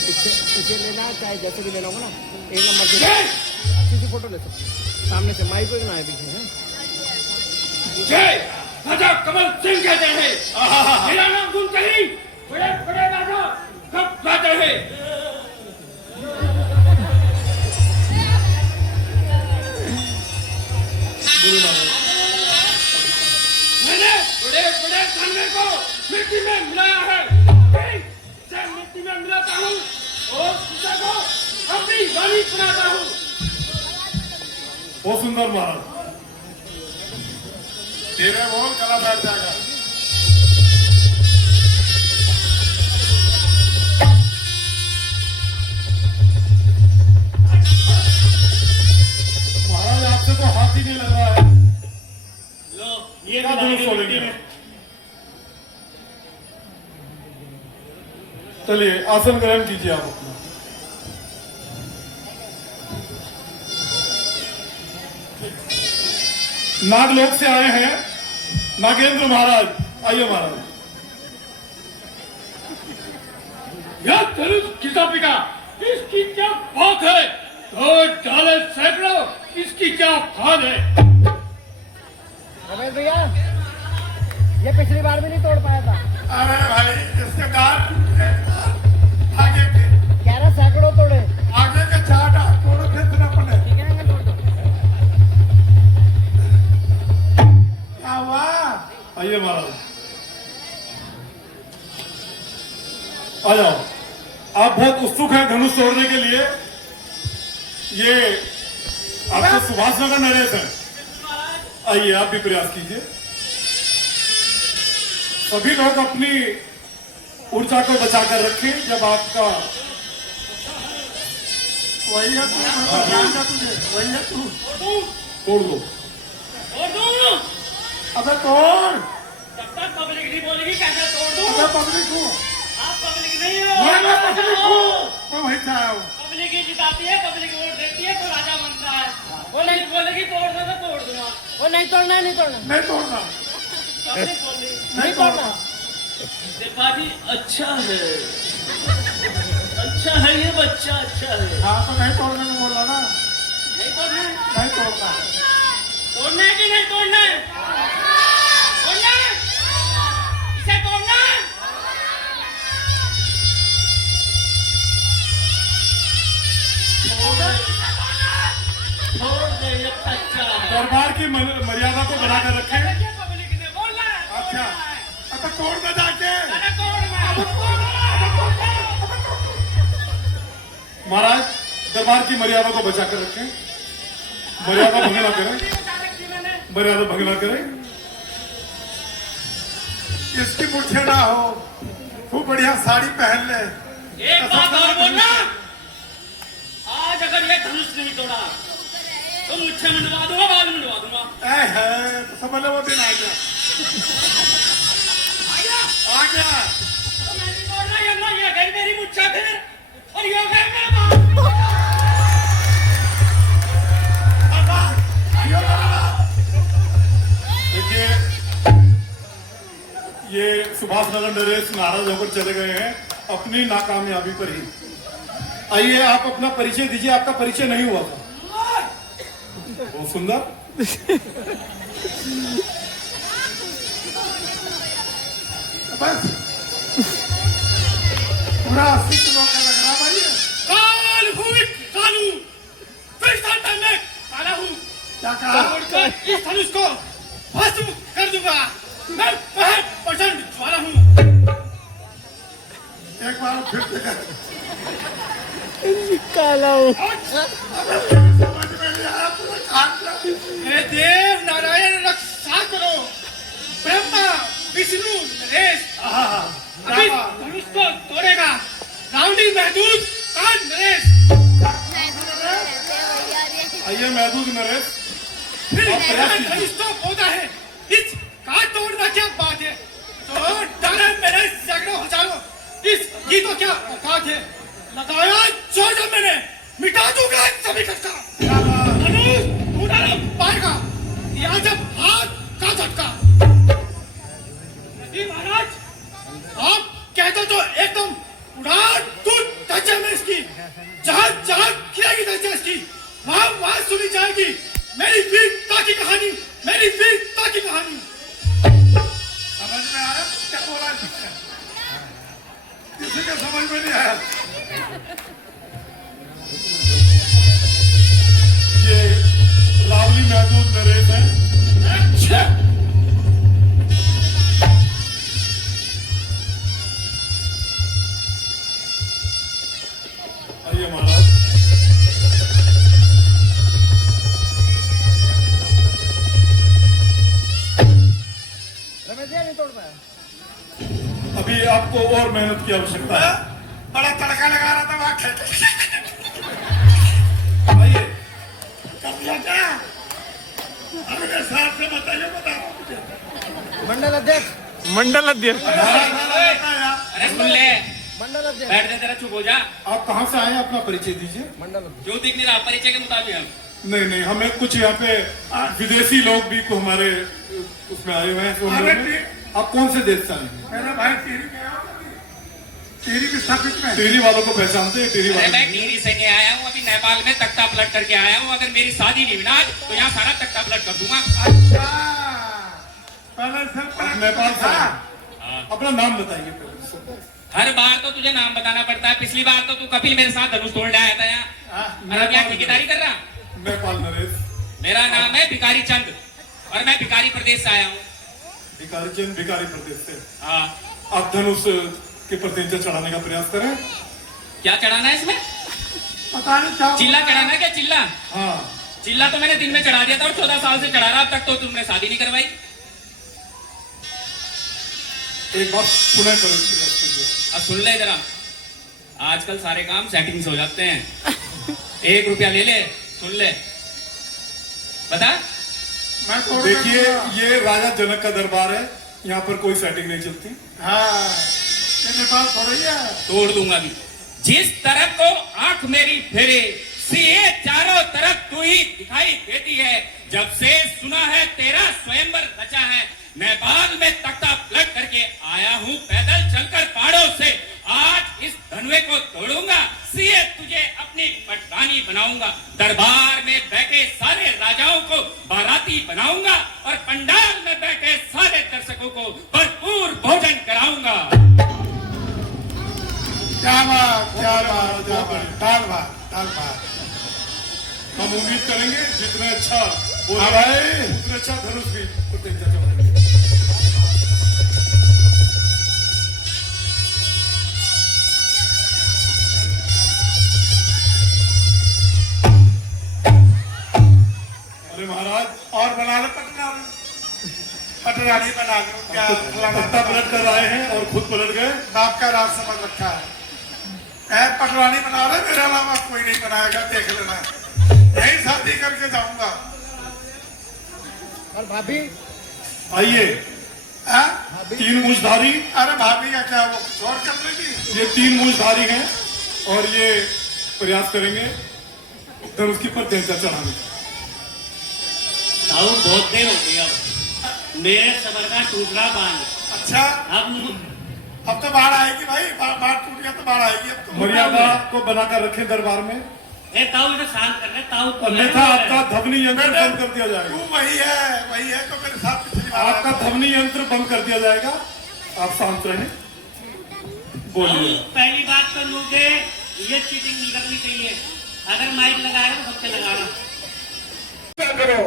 इसे लेना, चाहे जैसे भी लेना होगा ना, एक नंबर से अच्छी सी फोटो ले सकते। सामने से माइक को ना है पीछे है। जय राजा कमल सिंह कहते हैं। मेरा नाम सुनते ही बड़े बड़े राजा कब जाते हैं। मैंने बड़े बड़े खाने को मिट्टी में मिलाया है, मिट्टी में मिलाता हूँ और सीता को अपनी रानी बनाता हूँ। बहुत सुंदर महाराज। तेरे बोल गला बैठ जाएगा। महाराज आपसे तो हाथ ही नहीं लग रहा है। लो ये क्या धनुष तोड़ेंगे? चलिए आसन ग्रहण कीजिए आप अपना। नागलोक से आए हैं नागेंद्र महाराज, आइए महाराज। यह धनुष किसा पिता, इसकी क्या बात है? तो डाले सैकड़ों, इसकी क्या फाद है? रमेश भैया, ये पिछली बार भी नहीं तोड़ पाया था। अरे भाई इसके गाल आगे के कह रहा सैकड़ों तोड़े। आगे के चाटा थोड़ा खेतना पड़े। ठीक है ना, तोड़ दो। आवाज आ जाओ। आप बहुत उत्सुक हैं धनुष तोड़ने के लिए। ये आपके सुभाष नगर नरेश हैं। आइए आप भी प्रयास कीजिए। सभी लोग अपनी ऊर्जा को बचाकर रखें। जब आपका वही है तू, जानता तुझे, वही है तू। तोड़ दो। तोड़ दूं? अबे तोड़, जब तक पब्लिक नहीं बोलेगी कैसे तोड़ दूं? अबे पब्लिक हूँ, आप पब्लिक नहीं हो। मैं पब्लिक हूँ, मैं वहीं से आया हूँ। पब्लिक ही जिताती है, पब्लिक वोट देती है तो राजा बनता है। वो नहीं बोलेगी तोड़ दो तो तोड़ दूंगा। वो नहीं तोड़ना है, नहीं तोड़ना। नहीं तोड़ना, पब्लिक बोल रही है। नहीं तोड़ना। त्रिपाठी अच्छा है, अच्छा है ये बच्चा, अच्छा है। हाँ तो नहीं तोड़ने को बोला ना, नहीं तोड़ना है। नहीं तोड़ना। तोड़ना है कि नहीं तोड़ना है? तोड़ना है? इसे तोड़ना है? छोड़ दे, ये अच्छा है। दरबार की मर्यादा को बनाकर रखें। देखिए पब्लिक ने बोलना है। अच्छा, अबे तोड़ में जाके, अरे तोड़ना है। महाराज दरबार की मर्यादा को बचाकर रखें। मर्यादा भंग ना करें, मर्यादा भंग ना करें। इसकी मुठ्ठे ना हो, खूब बढ़िया साड़ी पहन ले। एक बात और बोलना, आज अगर ये धनुष नहीं तोड़ा तो मुझसे मंडवा दूंगा, बाल मंडवा दूंगा। ऐ है, तो समझ लो वो दिन आ गया, आ गया। तो मैं नहीं तोड़ रहा, ये ना ये गई मेरी मुच्छा फिर और ये गई मेरा बाल। देखिए ये सुभाष नगर नरेश नाराज होकर चले गए हैं अपनी नाकामयाबी पर ही। आइए आप अपना परिचय दीजिए। आपका परिचय नहीं हुआ था। बहुत सुंदर। बस पूरा 80 किलो का लग रहा भाई ये। काल हूँ कालू, फिर साथ मैं काला हूँ। क्या कहा? तोड़कर इस धनुष को भस्म कर दूंगा। मैं 100% ज्वाला हूँ। एक बार फिर से कर। समझ में नहीं आया, पूरा खान लिया। हे देव नारायण रक्षा करो, ब्रह्मा विष्णु नरेश अभी धनुष को तोड़ेगा। रावणी महदूद कान नरेश। आइए महदूद नरेश। फिर आप प्रयास कीजिए। धनुष तो पौधा है, इस का तोड़ना क्या बात है? तो डर है मेरे सैकड़ों हजारों, इस की तो क्या औकात है? लगाया जोर जब मैंने मिटा दूंगा सभी कष्ट। धनुष टूटा ना पाएगा, या जब हाथ का झटका। नहीं महाराज, आप कहते तो एकदम उड़ा दूध धज्जे में इसकी, जहां जहां खिलेगी धज्जे इसकी, वहां वहां सुनी जाएगी मेरी वीरता की कहानी, मेरी वीरता की कहानी। समझ में आया क्या बोला इसने? किसी के समझ में नहीं आया। ये रावली महदूद नरेश हैं। अच्छा आइए महाराज। अभी आपको और मेहनत की आवश्यकता है। बड़ा तड़का लगा रहा था वहां खेत। आइए। कर दिया क्या? अगले साल से बताइए, बताओ मुझे। मंडल अध्यक्ष अरे सुन ले, बैठ जा जरा, चुप हो जा। आप कहाँ से आए हैं? अपना परिचय दीजिए। जो दिख नहीं रहा परिचय के मुताबिक हम। नहीं नहीं, हमें कुछ यहाँ पे विदेशी लोग भी को हमारे उसमें आए हुए हैं। तो हम लोग हैं। आप कौन से देश से आए हैं? मेरा भाई टीरी में आओ, टीरी की स्थापित में। टेरी वालों को पहचानते हैं? टेरी अरे वाले मैं टीरी से नहीं आया हूँ, अभी नेपाल में तख्ता पलट करके आया हूँ। अगर मेरी शादी नहीं हुई ना तो यहाँ सारा तख्ता पलट कर दूंगा। अच्छा, पहले से आप नेपाल से आए हैं। अपना नाम बताइए पहले। हर बार तो तुझे नाम बताना पड़ता है। पिछली बार तो तू कपिल मेरे साथ धनुष तोड़ आया था यहाँ, और अब यहाँ ठेकेदारी कर रहा। नेपाल नरेश। मेरा नाम है भिकारी चंद और मैं भिकारी प्रदेश से आया हूँ। भिकारी चंद भिकारी प्रदेश से। हाँ, आप धनुष के प्रत्यंचा चढ़ाने का प्रयास करें। क्या चढ़ाना है इसमें? पता नहीं क्या चिल्ला चढ़ाना है क्या? चिल्ला? हाँ, चिल्ला तो मैंने दिन में चढ़ा दिया था और 14 साल से चढ़ा रहा, अब तक तो तुमने शादी नहीं करवाई। एक बार पुनः करें प्रयास कीजिए। अब सुन ले जरा, आजकल सारे काम सेटिंग से हो जाते हैं। 1 रुपया ले ले, सुन ले, बता। मैं तोड़ देखिए, दूंगा। ये राजा जनक का दरबार है, यहाँ पर कोई सेटिंग नहीं चलती। हाँ तेरे पास थोड़ी है। तोड़ दूंगा भी। जिस तरफ को आंख मेरी फेरे सीए चारों तरफ तू ही दिखाई देती है। जब से सुना है तेरा स्वयंवर रचा है, मैं बाल में तख्ता पलट करके आया हूँ पैदल चलकर पहाड़ों से। आज इस धनवे को तोड़ूंगा, सीए तुझे अपनी पटरानी बनाऊंगा। दरबार में बैठे सारे राजाओं को बाराती बनाऊंगा और पंडाल में बैठे सारे दर्शकों को भरपूर भोजन कराऊंगा। क्या बात, क्या बात, क्या बात। दाल भात, दाल भात। हम उम्मीद करेंगे जितना अच्छा बोले हाँ भाई। उतना अच्छा धनुष भी प्रत्यंचा चढ़ाएंगे। अरे महाराज, और बना लो पटरानी, पटरानी बना लो। क्या फलाना तख्ता पलट कर आए हैं और खुद पलट गए। बाप का राज समझ रखा है। पटरानी बना रहे, मेरे अलावा कोई नहीं बनाएगा, देख लेना। यही शादी करके जाऊंगा। और भाभी आइए, हाँ? 3 मूछधारी, अरे भाभी का क्या, वो कुछ और कर लेगी। ये 3 मूछधारी हैं और ये प्रयास करेंगे धनुष की प्रत्यंचा चढ़ाने का। ताऊ बहुत देर हो गई, अब मेरे सबर का टूट रहा बांध। अच्छा, अब तो बाढ़ आएगी भाई, बाढ़ टूट गया तो बाढ़ आएगी। अब तो मर्यादा को बनाकर रखें दरबार में, ए ताऊ इधर शांत कर ले ताऊ। अन्यथा आपका ध्वनि यंत्र बंद कर दिया तू जाएगा। वही है तो मेरे साथ पिछली बार आपका ध्वनि यंत्र बंद कर दिया जाएगा। आप शांत रहें, बोलिए। पहली बात तो मुझे ये चीटिंग नहीं करनी चाहिए। अगर माइक लगाया तो सबसे लगाना। करो।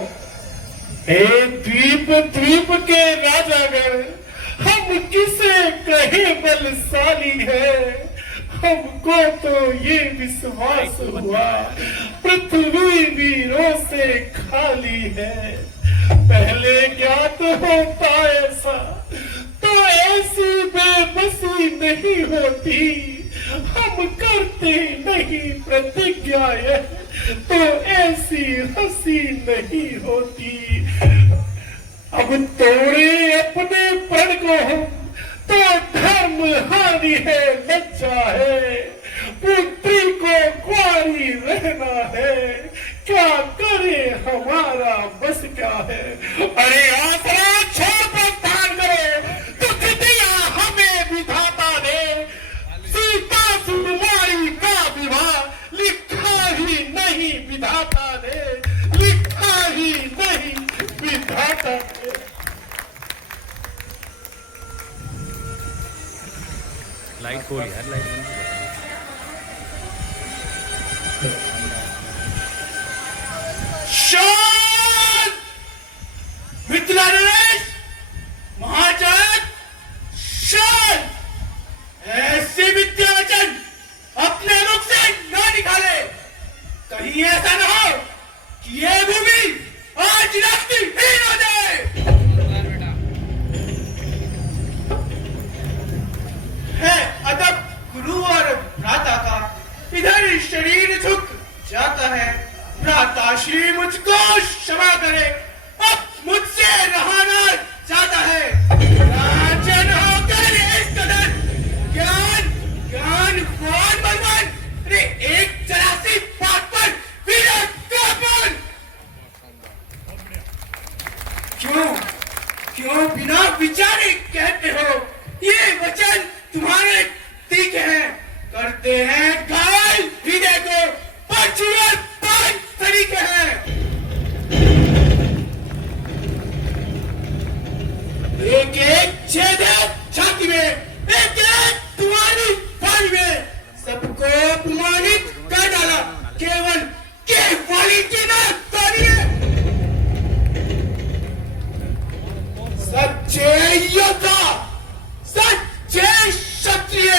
हे द्वीप द्वीप के राजागण, हम किसे कहे बलशाली है। हमको तो ये विश्वास हुआ पृथ्वी वीरों से खाली है। पहले ज्ञात होता ऐसा तो ऐसी बेबसी नहीं होती। हम करते नहीं प्रतिज्ञा तो ऐसी हंसी नहीं होती। अब तोड़े अपने प्रण को हम तो धर्म हानि है, लज्जा है। पुत्री को कुंवारी रहना है, क्या करे हमारा बस क्या है। अरे आसरा छोड़ प्रस्थान करो, तो कृतिया हमें विधाता ने। सीता सुकुमारी का विवाह लिखा ही नहीं विधाता ने, लिखा ही नहीं विधाता ने। लाइट खोल यार, लाइट बंद कर। शांत! मिथिला नरेश, महाजन, शांत! ऐसे विद्यावचन अपने मुख से न निकाले। कहीं ऐसा न हो कि ये भूमि आज रक्तहीन हो जाए। है अदब गुरु और भ्राता का, इधर शरीर झुक जाता है। भ्राता श्री मुझको क्षमा करे, अब मुझसे रहा न जाता है। राजन होकर इस कदर ज्ञान ज्ञान कौन भगवान। अरे एक चरासी बात पर विरोध कौन। क्यों बिना विचारे कहते हो। ये वचन तुम्हारे तीखे हैं, करते हैं घायल हृदय को, पक्षी पांच तरीके हैं। एक एक छेद है छाती में, एक एक तुम्हारी थाली में, सबको अपमानित कर डाला। केवल केवली की ना तोड़िए। सच्चे योद्धा, सच्चे क्षत्रिय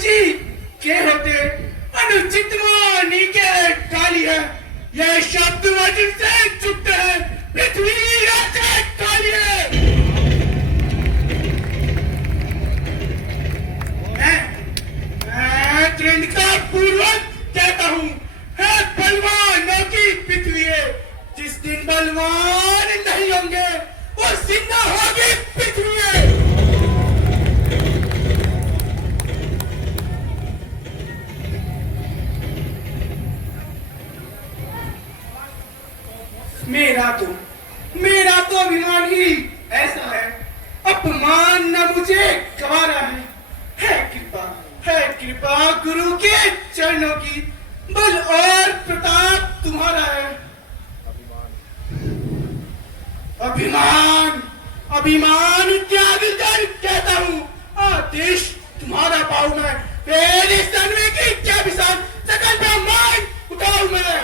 जी के होते अनुचित मानी के काली है। यह शब्द वचन से चुप्त है, पृथ्वी राजा काली है। मैं त्रिनका पूर्वक कहता हूँ, है बलवानों की पृथ्वी है। जिस दिन बलवान नहीं होंगे उस दिन न होगी पृथ्वी है। मेरा तो अभिमान ही ऐसा है, अपमान न मुझे गवारा है कृपा गुरु के चरणों की, बल और प्रताप तुम्हारा है। अभिमान त्याग कर कहता हूँ, आदेश तुम्हारा पाऊं मैं। तेरे सन्वे की क्या विशाल सकल ब्रह्मांड उठाऊं मैं।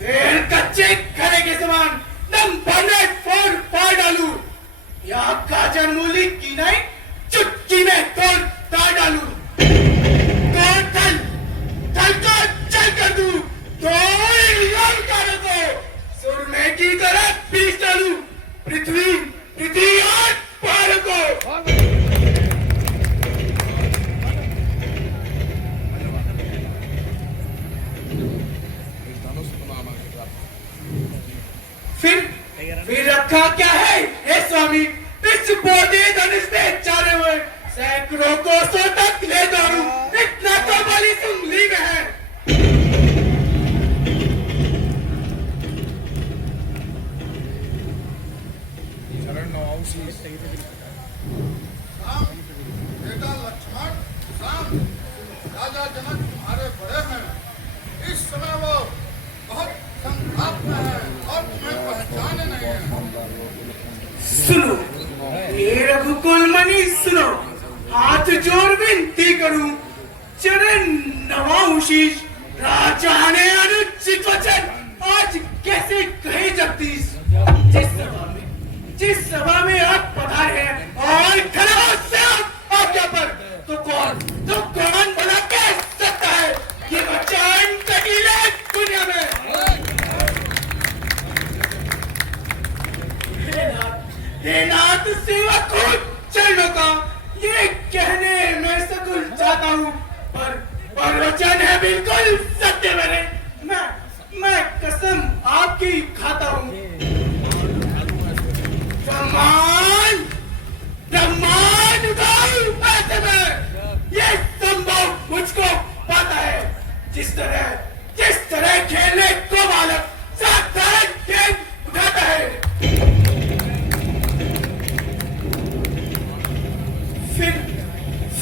फिर कच्चे खड़े के समान दम भरने फोड़ पार डालू, या गाजर मूली की नहीं चुटकी में तोड़ तार डालू। थल को चल कर दूं, को सुरमे की तरह पीस डालू। पृथ्वी और पार को फिर रखा क्या है हे स्वामी, इस बोधे धनुष पे चारे हुए सैकड़ों कोसों तक ले दौड़ू, इतना तो बड़ी सुंगली में है। बेटा लक्ष्मण, राजा जनक तुम्हारे बड़े हैं। इस समय वो बहुत संताप में है और तुम्हें पहचाने नहीं है। सुनो ये रघुकुल मणि, सुनो हाथ जोड़ विनती करूं, चरण नवाऊं शीश। राजा ने अनुचित वचन आज कैसे कहे जगदीश। जिस सभा में आप पधारे हैं और खड़े हो से आज्ञा पर, तो कौन भला कह सकता है ये वचन कटीले दुनिया में। हे नाथ सेवक चरणों का ये कहने में सकुल जाता हूँ, पर वचन है बिल्कुल सत्य मेरे। मैं कसम आपकी खाता हूँ। ब्रह्मांड उठाऊं ऐसे में, ये संभव मुझको पता है। जिस तरह खेलने को बालक साधारण गेंद उठाता है,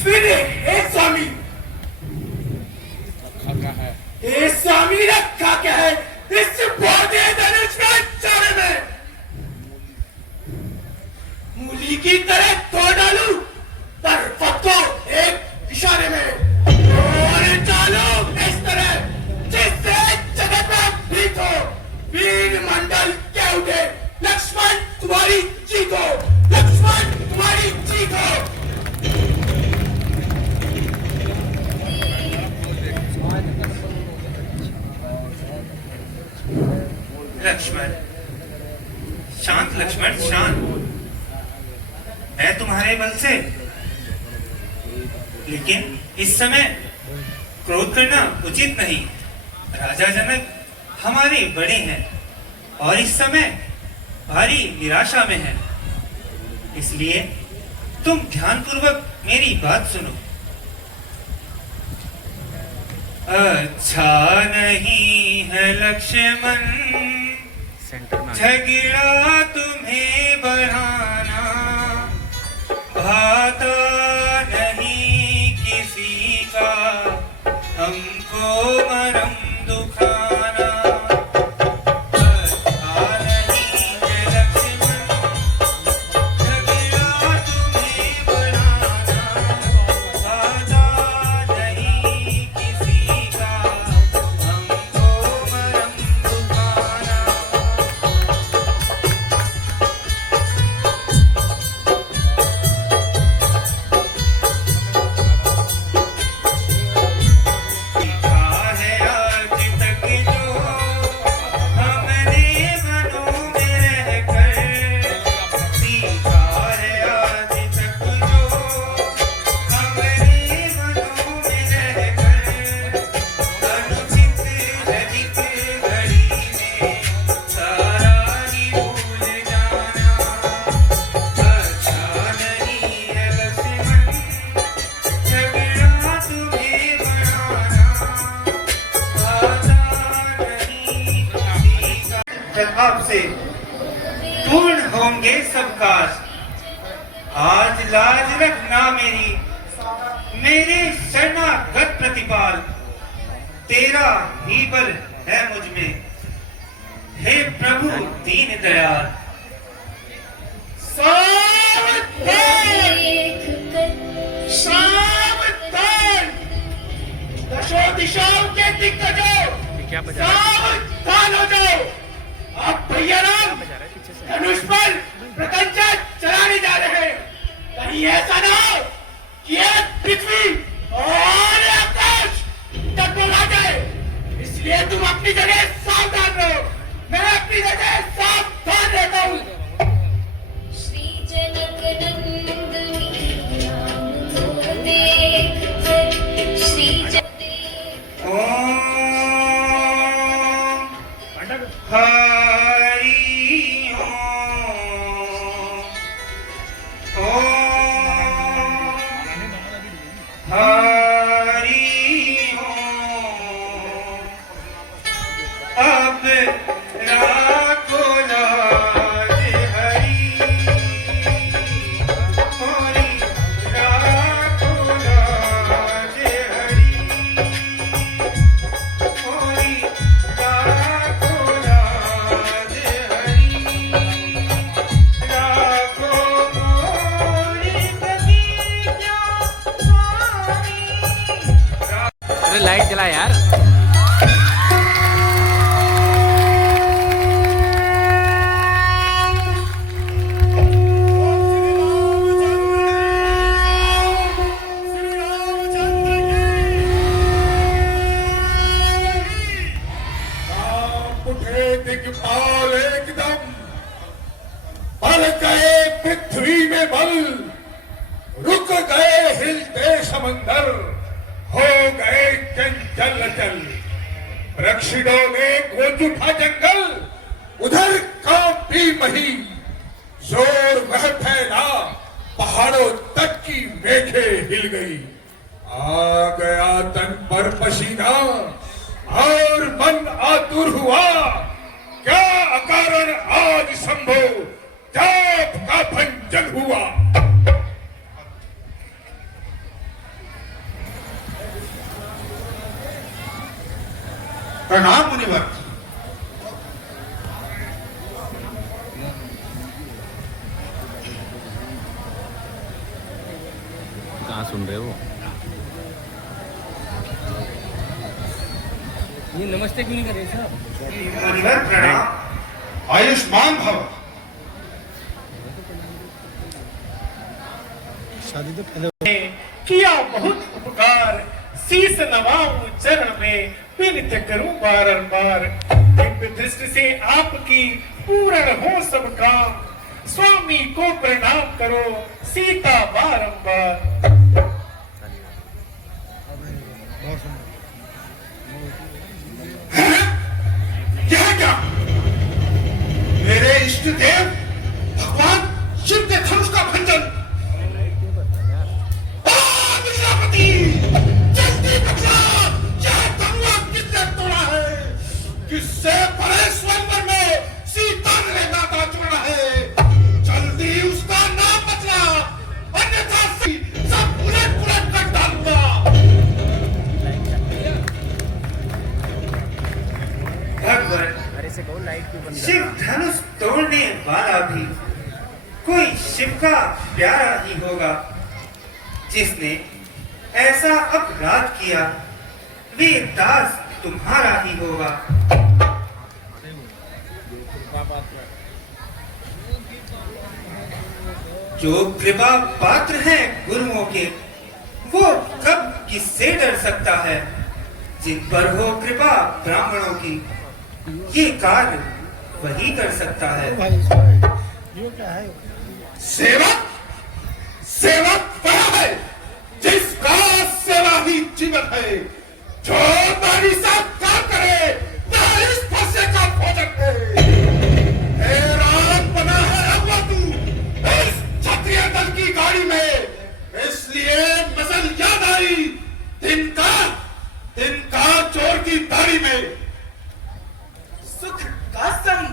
फिर हे स्वामी रखा क्या है इस बोधे धनुष के चारे में। मूली की तरह तोड़ डालू पर्वत को एक इशारे में, और डालो इस तरह जिससे जगत में भीत हो। वीर मंडल के उठे लक्ष्मण तुम्हारी जीत हो, लक्ष्मण तुम्हारी जीत हो। लक्ष्मण शांत, मैं तुम्हारे बल से, लेकिन इस समय क्रोध करना उचित नहीं। राजा जनक हमारे बड़े हैं और इस समय भारी निराशा में हैं, इसलिए तुम ध्यानपूर्वक मेरी बात सुनो। अच्छा नहीं है लक्ष्मण झगड़ा तुम्हें बढ़ाना, भाता नहीं किसी का हमको मरम दुखाना। अच्छा नहीं है लक्ष्मण झगड़ा तुम्हें बढ़ाना, भाता नहीं किसी का हमको मरम दुखाना। कल आपसे पूर्ण होंगे सब काज। आज लाज रखना मेरे शरणागत प्रतिपाल, तेरा ही बल है मुझ में, हे प्रभु दीन दयाल। सावधान, दशों दिशाओं के दिग्गजों, सावधान हो जाओ। आप भैया राम धनुष पर प्रत्यंचा चलाने जा रहे हैं। कहीं ऐसा ना हो कि ये पृथ्वी और आकाश टकरा जाए, इसलिए तुम अपनी जगह सावधान रहो। मैं अपनी जगह सावधान रहता हूँ। श्री जनक नंदनी राम को देख कर श्री ओम हरि ओम, ओम हरि ओम। अब राखो लाज हरि, मोरी राखो लाज हरि, मोरी राखो लाज हरि, राखो मोरी प्रतिज्ञा स्वामी। अरे लाइट जला यार। उठे दिग्पाल एकदम, बढ़ गए पृथ्वी में बल, रुक गए हिलते समंदर, हो गए चंचल अचल। वृक्षिणों में गूंज उठा जंगल, उधर कांपी मही, जोर वह फैला पहाड़ों तक की मेघें हिल गई। आ गया तन पर पसीना और मन आतुर हुआ, क्या अकारण आज संभो जाप का भंजन हुआ। प्रणाम मुनिवर। कहाँ सुन रहे हो? ये नमस्ते क्यों नहीं करे साहब? मुनिवर प्रणाम। आयुष्मान भव। शादी तो पहले किया बहुत उपकार, शीस नवाऊं चरण में, विनती करूं बारंबार। दिव्य दृष्टि से आपकी पूर्ण हो सब काम, स्वामी को प्रणाम करो सीता बारंबार। यह क्या? मेरे इष्ट देव भगवान शिव के धनुष का भंजन। विद्यापति जल्दी बचा, यह धनुआ किसने तोड़ा है? किससे परे स्वयंवर में सीता ने नाता जोड़ा है? जल्दी उसका नाम बचा, अन्यथा सब उलट पुलट कर डालूंगा। भगवान शिव धनुष तोड़ने वाला भी कोई शिव का प्यारा ही होगा, जिसने ऐसा अपराध किया वे दास तुम्हारा ही होगा। जो कृपा पात्र हैं गुरुओं के, वो कब किससे डर सकता है? जिन पर हो कृपा ब्राह्मणों की, ये कार्य वही कर सकता है। ये क्या है? सेवक सेवक वह है जिसका सेवा ही जीवन है, जो नारी साथ काम करे वह इस फंसे का भोजन है। हैरान बना है अव्वा तू इस क्षत्रिय दल की गाड़ी में, इसलिए मसल याद आई दिन का चोर की दाढ़ी में। सुख का संग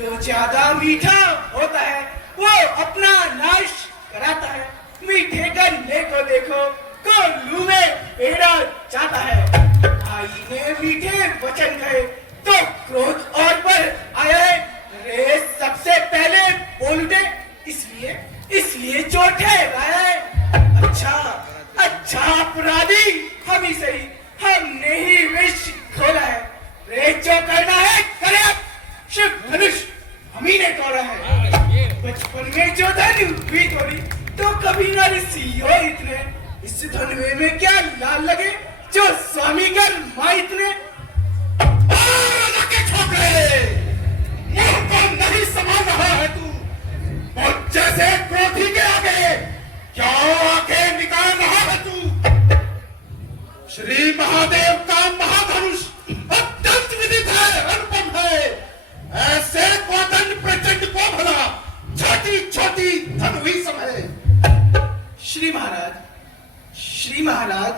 जो ज्यादा मीठा होता है वो अपना नाश कराता है। मीठे गन्ने को देखो कौन मुंह में पेड़ा जाता है। भाई ने मीठे वचन कहे तो क्रोध और पर आया है। रे सबसे पहले बोल उठे इसलिए चोट है लाया है। अच्छा अपराधी हम ही सही, हमने ही विष खोला है। रे जो करना है करे, शिव धनुष हम ही ने तोड़ा है। बचपन में जो धन हुई तोड़ी तो कभी न रिसी हो इतने। इस धनवे में क्या लाल लगे जो स्वामी कर माँ इतने। के छोकरे, मुंह को नहीं संभाल रहा है तू। मुझ जैसे क्रोधी के आगे क्या आगे निकाल रहा है तू। श्री महादेव का महाधनुष अत्यंत विदित है, अनुपम है। ऐसे कोदंड प्रचंड को भला छोटी छोटी धन हुई समय। श्री महाराज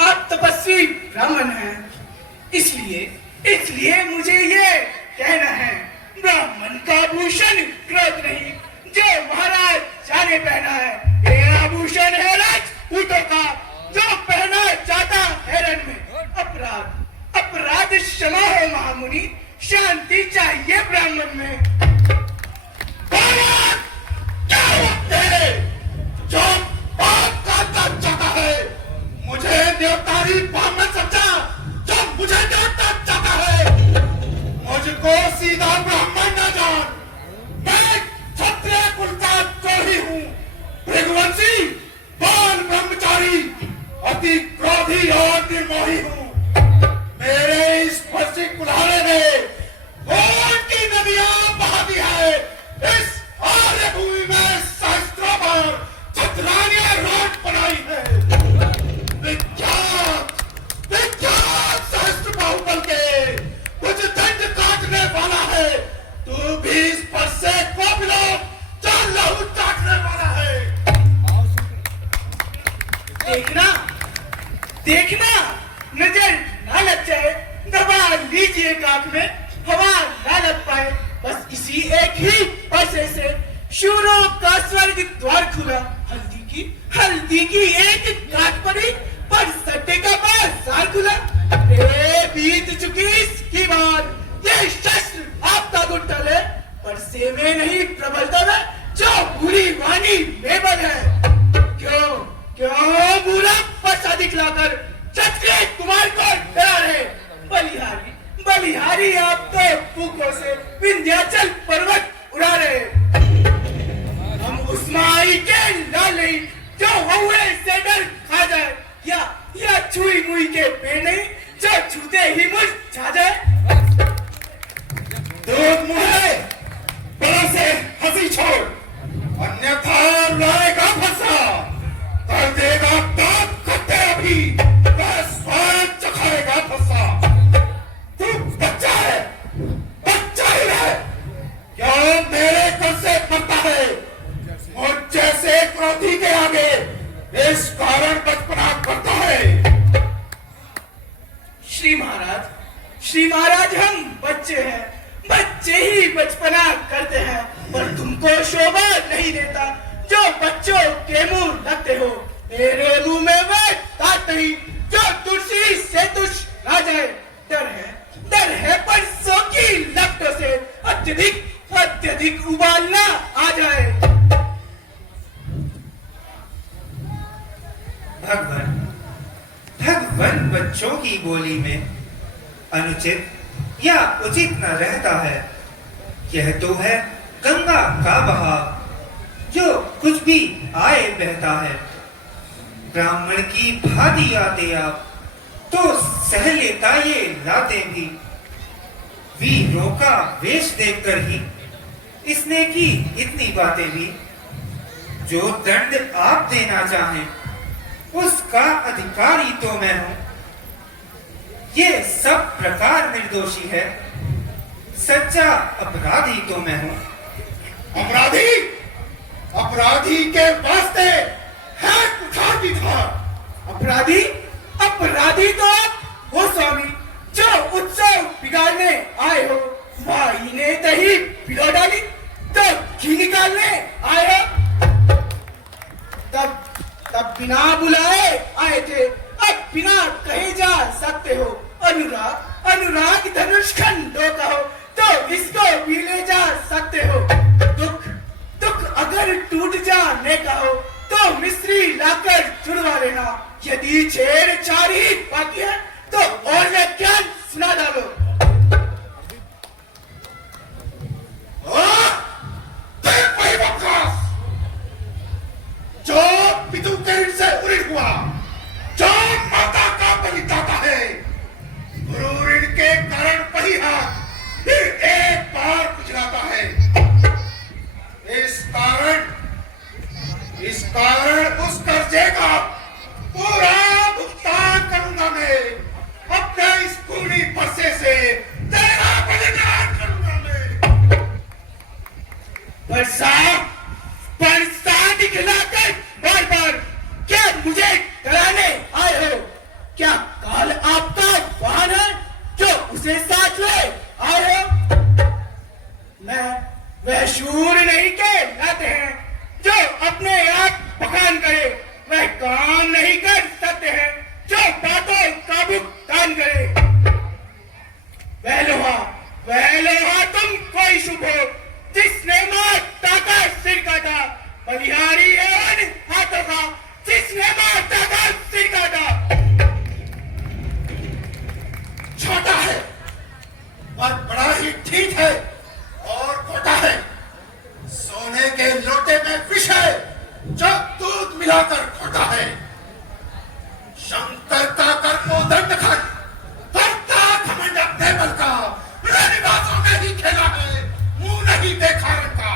आप तपस्वी ब्राह्मण हैं, इसलिए मुझे ये कहना है। ब्राह्मण का भूषण क्रोध नहीं, जो महाराज जाने पहना है। ये आभूषण है राजपूतों का, जो पहना जाता है रण में। अपराध क्षमा हो महामुनि, शांति चाहिए ब्राह्मण में। क्या वक्त है जो बात का चाहता है। मुझे देवतारी ब्राह्मण समझा जो मुझे देवता चाहता है। मुझको सीधा ब्राह्मण न जान, मैं क्षत्रिय कुल का द्रोही हूँ। भृगुवंशी बाल ब्रह्मचारी अति क्रोधी और निर्मोही हूँ। मेरे इस फर्जी कुल्हाड़े ने खून की नदियां बहा दी है। इस आर्य भूमि में सहस्त्रों बार चतुरानियां रोड बनाई है। विख्यात सहस्त्र बाहुबल के कुछ दंड काटने वाला है। तू भी इस फरसे को मिलो जो लहू चाटने वाला है। देखना नजर ना लग जाए, दबा लीजिए काख में, हवा ना लग पाए। बस इसी एक ही परसे से शूरों का स्वर्ग द्वार खुला। हल्दी की एक गांठ पड़ी पर सट्टे का बाजार खुला। बीत चुकी इसकी बात, ये शस्त्र आपका गुट्टल है, पर से में नहीं प्रबलता है जो बुरी वाणी में बल है। क्यों बुरा पसा दिखलाकर क्षत्रिय कुमार को डरा रहे। बलिहारी आप तो फूकों से विंध्याचल पर्वत उड़ा रहे। हम उस माई के लाल नहीं जो हुए से डर खा जाए, या छुई मुई के पेड़ नहीं जो छूते ही मुरझा जाए। दूध मुहे बड़ा से हंसी छोड़, अन्यथा लाएगा फंसा। कर देगा दांत कटे अभी, वह स्वयं चखाएगा फंसा। तू बच्चा ही है, क्या मेरे घर से मरता है। मुझ जैसे क्रोधी के आगे इस कारण बचपना करता है। श्री महाराज हम बच्चे हैं, बच्चे ही बचपना करते हैं। पर तुमको शोभा नहीं देता जो बच्चों के मुंह लगते हो। मेरे मुंह में वह दांत नहीं जो तुलसी से तुझ ना जाए। डर है पर सौ की लपटों से अत्यधिक उबालना आ जाए। भगवान बच्चों की बोली में अनुचित या उचित न रहता है। यह तो है गंगा का बहाव, जो कुछ भी आए बहता है। ब्राह्मण की भांति आते आप तो सह लेता ये लाते भी। वीरों का वेश देखकर ही इसने की इतनी बातें भी। जो दंड आप देना चाहें उसका अधिकारी तो मैं हूं। ये सब प्रकार निर्दोषी है, सच्चा अपराधी तो मैं हूं। अपराधी के वास्ते है कुठार विधान। अपराधी तो आप हो स्वामी, जो उत्सव बिगाड़ने आए हो। भाई ने ही पिलो डाली तो घी निकालने आए हो। तब बिना बुलाए आए थे, अब बिना कहे जा सकते हो। अनुराग धनुष खंडो कहो तो इसको भी ले जा सकते हो। दुख अगर टूट जाने का हो तो मिस्री लाकर जुड़वा लेना। यदि छेड़छाड़ी बाकी है तो और व्याख्यान सुना डालो। वही बकवास जो पितु के ऋण से उऋण हुआ, जो माता का बलिदाता है, गुरु ऋण के कारण वही हाथ फिर एक बार गुजराता है। इस कारण उस कर्जे का पूरा भुगतान करूंगा मैं। अपने इस खूनी परसे से तेरा बलिदान करूंगा मैं। परसा दिखलाकर बार क्या मुझे डराने आए हो? क्या काल आपका वाहन है जो उसे साथ ले आए हो? वह शूर नहीं के लाते हैं जो अपने आप बखान करे, वह काम नहीं कर सकते हैं जो बातों का भुगतान करे। वह लोहा तुम कोई शुभ हो जिसने माता का सिर काटा, बलिहारी है उन हाथों का जिसने माता का सिर काटा। छोटा है पर बड़ा ही ठीक है और खोटा है। सोने के लोटे में विष है जो दूध मिलाकर खोटा है। शंकर का कर्पोदंड खट करता घमंड अपने बल का, निवासों में ही खेला है, मुंह नहीं देखा रखा।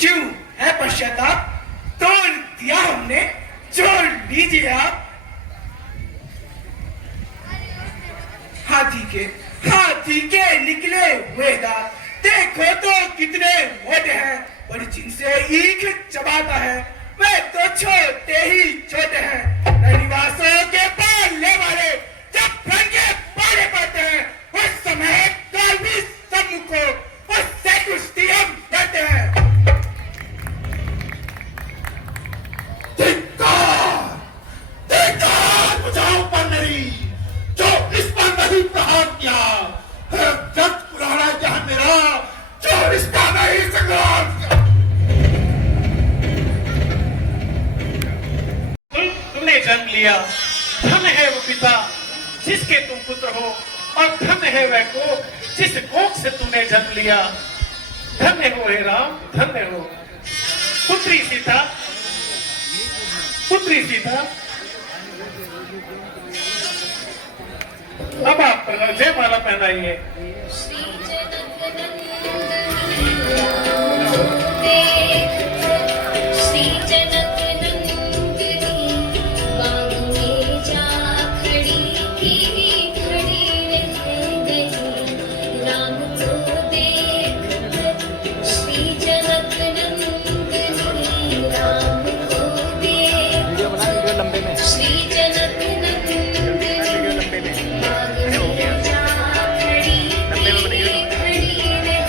क्यों है पश्चाताप? तोड़ दिया हमने, जोड़ लीजिए आप। हाथी के निकले हुए दांत देखो तो कितने मोटे हैं, पर जिनसे ईख चबाता है वे तो छोटे ही छोटे हैं। निवासों के पालने वाले जब रंगे पाले पाते हैं उस समय काल भी सम्मुख को उससे कुश्ती हम लड़ते हैं। धिक्कार बुझाओ पर मेरी जो इस पर नहीं प्रहार किया है। जग पुराना यह मेरा जो इसका नहीं संग्राम किया। तुमने जन्म लिया, धन है वो पिता जिसके तुम पुत्र हो, और धन है वह कोख जिस कोख से तुमने जन्म लिया। धन्य हो हे राम, धन्य हो। पुत्री सीता अब आप जयमाला पहनाइए। श्री जनक नंदिनी बाग में जा खड़ी की खड़ी रह गई राम को देख। श्री जनक नंदिनी राम को देख। श्री जनक नंदिनी बाग में जा खड़ी की खड़ी रह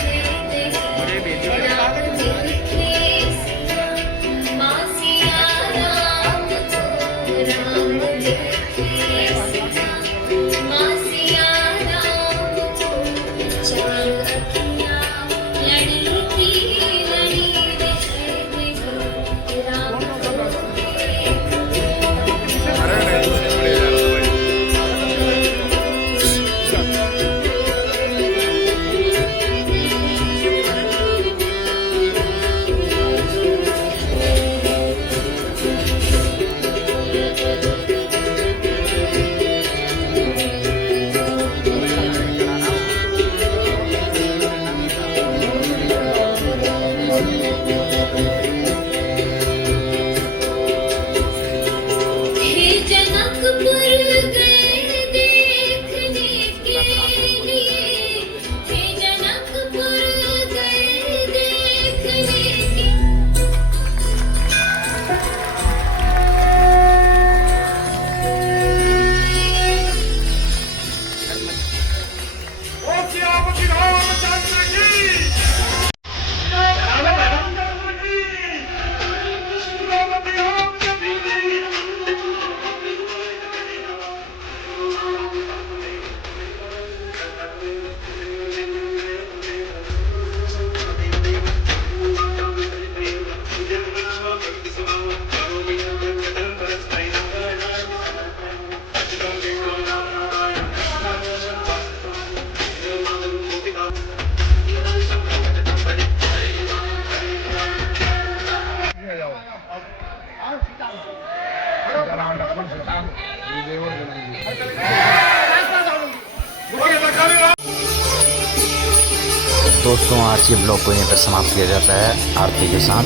दोस्तों आज के ब्लॉग को यहीं पर समाप्त किया जाता है आरती के साथ।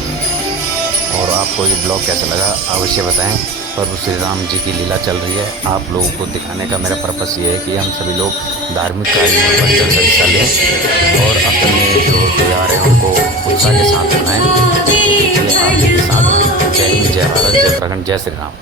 और आपको ये ब्लॉग कैसा लगा अवश्य बताएं। प्रभु श्री राम जी की लीला चल रही है, आप लोगों को दिखाने का मेरा पर्पस ये है कि हम सभी लोग धार्मिक कार्यों में बढ़ चढ़ हिस्सा लें और अपने जो त्योहार हैं उनको उत्साह के साथ मनाएं। आरती के साथ जय हिंद, जय भारत, जय उत्तराखंड, जय श्री राम।